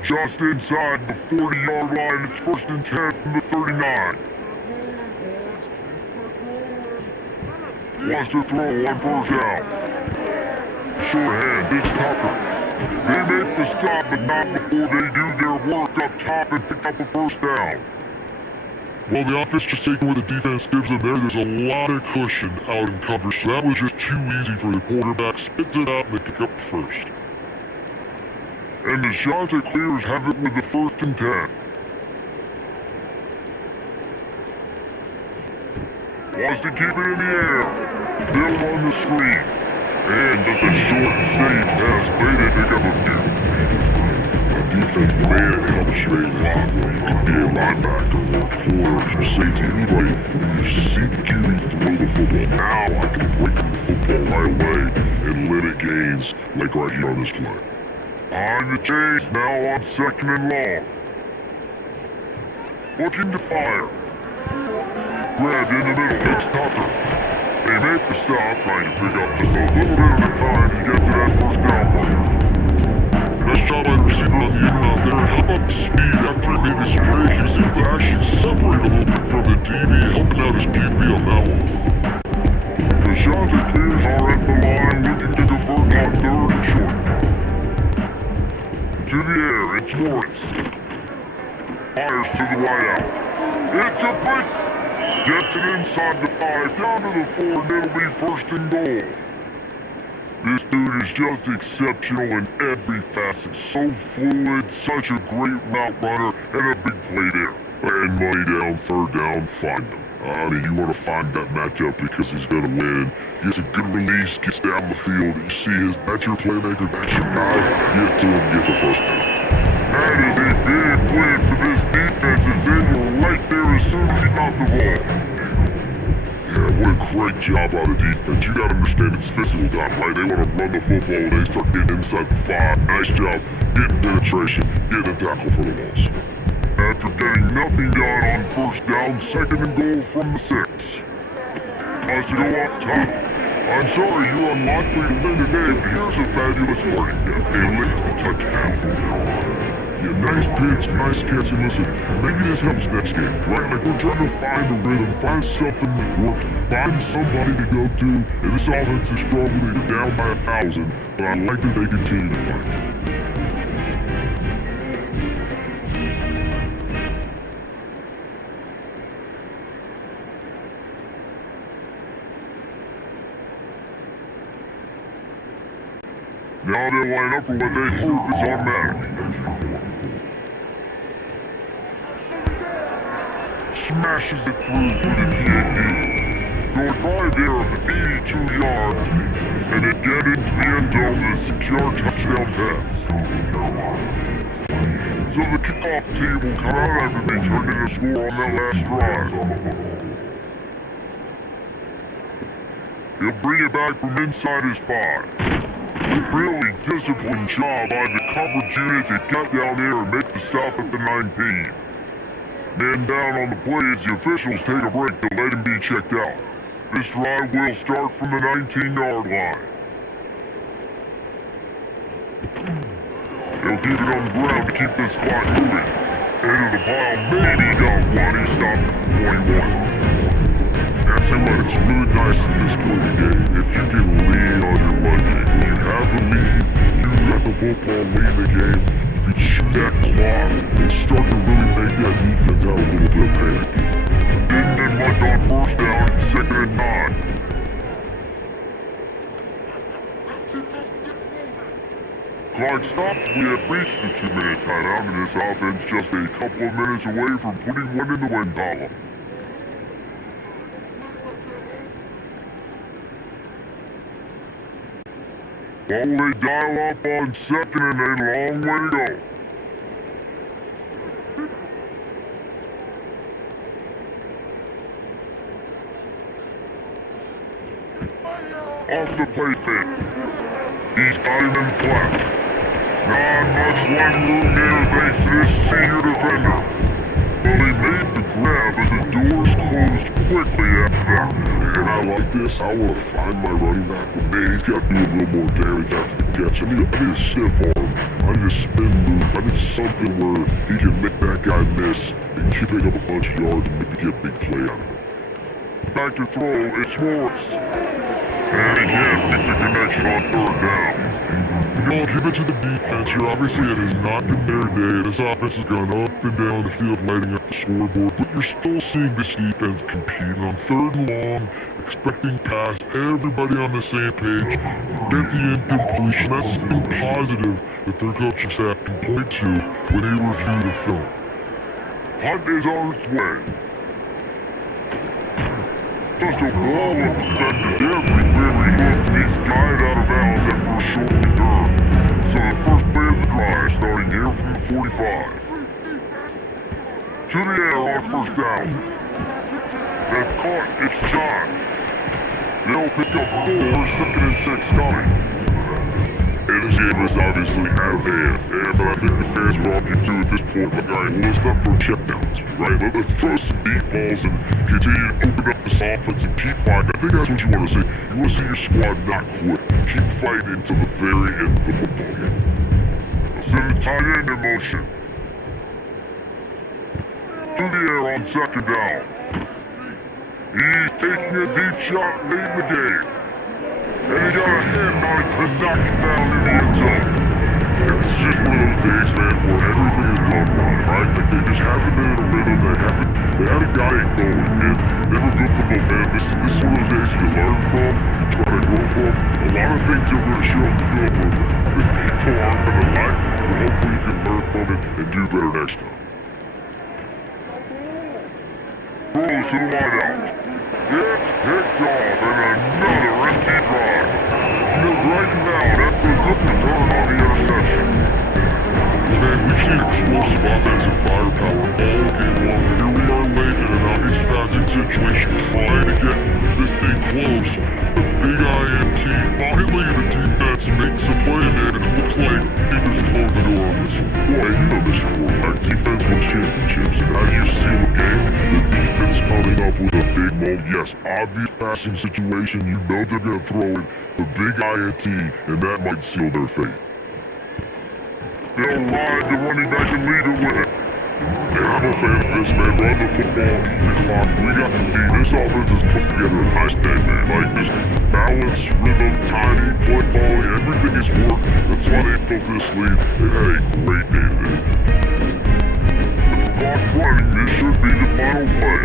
Just inside the 40-yard line, it's 1st and 10 from the 39. Wants to throw on 1st down. Shorthand, it's Tucker. They make the stop, but not before they do their work up top and pick up a 1st down. Well, the offense just taking what the defense gives them there. There's a lot of cushion out in coverage, so that was just too easy for the quarterback. Spits it out and they pick up 1st. And the Chanticleers have it with the 1st and 10. Wants to keep it in the air. They'll run the screen. And does the short save pass play, they pick up a few. A defense, man, it helps you a lot when you can be a linebacker or a corner or safety, anybody. If you see the QB throw the football, now I can break him the football right away and limit gains like right here on this play. On the chase, now on 2nd and long. Looking to fire. Grabbed in the middle, it's Tucker. They make the stop, trying to pick up just a little bit of the time to get to that 1st down marker. Nice job by the receiver on the in and out there. How about the speed after he made his spray? He was able to actually separate a little bit from the DB, helping out his QB on that one. The Chanticleers are at the line looking to convert on 3rd and short. To the air, it's Morris. Fires to the wide out. It's a break. Gets it inside the 5, down to the 4, and it'll be 1st and goal. This dude is just exceptional in every facet. So fluid, such a great route runner, and a big play there. And money down, 3rd down, find him. I mean, you want to find that matchup because he's going to win. He gets a good release, gets down the field. You see that's your playmaker, that's your guy. Get to him, get the 1st down. That is a big win for this defense as they were right there as soon as he got the ball. Yeah, what a great job by the defense. You gotta understand it's physical time, right? They want to run the football when they start getting inside the 5. Nice job getting penetration, getting a tackle for the loss. After getting nothing done on 1st down, 2nd and goal from the 6. Has to go up top. I'm sorry, you're unlikely to win the game. Here's a fabulous warning. A late touchdown. Yeah, nice pitch, nice catch, and listen, maybe this helps next game, right? Like, we're trying to find a rhythm, find something that works, find somebody to go to, and this offense is struggling, they're down by 1,000, but I like that they continue to fight. Now they line up for what they hope is automatic. Smashes it through for the PAD. They'll drive there of 82 yards, and they get into the end zone with a 6-yard touchdown pass. So the kickoff table cannot ever be turned into a score on that last drive. He'll bring it back from inside his 5. Really disciplined job by the coverage unit to get down there and make the stop at the 19. Man down on the play as the officials take a break to let him be checked out. This drive will start from the 19-yard line. They'll keep it on the ground to keep this clock moving. Into the pile, maybe got one, he stopped at the 21. And say what, it's really nice in this point of the game. If you can lean on your run game, when you have the lead, you got the football, lead the game, you can shoot that clock and start to really make that defense out a little bit of panic. Didn't get much on 1st down and 2nd and 9. Clock stops. We have reached the 2-minute timeout, and this offense just a couple of minutes away from putting one in the win column. While they dial up on 2nd and a long way to go. Off the play fake. He's got him in flat. Not much leg room there thanks to this senior defender. Well, he made the grab, but the doors closed quickly after that. And I like this. I want to find my running back, but man, he's got to do a little more damage after the catch. I need a stiff arm. I need a spin move. I need something where he can make that guy miss and keep picking up a bunch of yards and maybe get a big play out of it. Back to throw, it's Morris. And he can't make the connection on third down. You give it to the defense here. Obviously, it has not been their day. This offense has gone up and down the field, lighting up the scoreboard. But you're still seeing this defense compete on third and long, expecting pass. Everybody on the same page. Get the incompletion. That's something positive that their coaching staff can point to when they review the film. Hunt is on its way. Just a wall of defenders everywhere he looks, and he's guided out of bounds after a short return. So the first play of the drive, starting here from the 45. To the air on first down. That's caught, it's John. They'll pick up 4, 2nd and 6 coming. And this game is obviously out of hand, but I think the fans will all get to at this point. Like, alright, well, let's not throw checkdowns, right? Let's throw some deep balls and continue to open up this offense and keep fighting. I think that's what you want to see. You want to see your squad not quit. Keep fighting until the very end of the football game. They'll send the tight end in motion. To the air on 2nd down. He's taking a deep shot late in the game. And he got a hand on it to knock it down in the end zone. And this is just one of those days, man, where everything is gone wrong, right? Like, they just haven't been in a rhythm. They haven't got it going, man. Never built the momentum. This is one of those days you learn from, you try to grow from. A lot of things are going to show up the film that people aren't going to like, but hopefully you can learn from it and do better next time. Throws to the wideout. It's picked off and another empty drive. Right now, that's a good return on the interception. Well, man, we've seen explosive offensive firepower all game long. Here we are late in an obvious passing situation, trying to get this thing close. The big INT, finally the defense makes a play, man, and it looks like they just closed the door on this one. Boy, you know this quarterback. Defense wins championships, and how do you seal a game? The defense coming up with a big move. Yes, obvious passing situation. You know they're going to throw it. The big INT, and that might seal their fate. They'll ride the running back and lead it with it. And I'm a fan of this, man. Run the football, eat the clock. We got the team. This offense has put together a nice day, man. Like, this balance, rhythm, timing, play quality, everything is work. That's why they built this lead. They had a great day today. With the clock running, this should be the final play.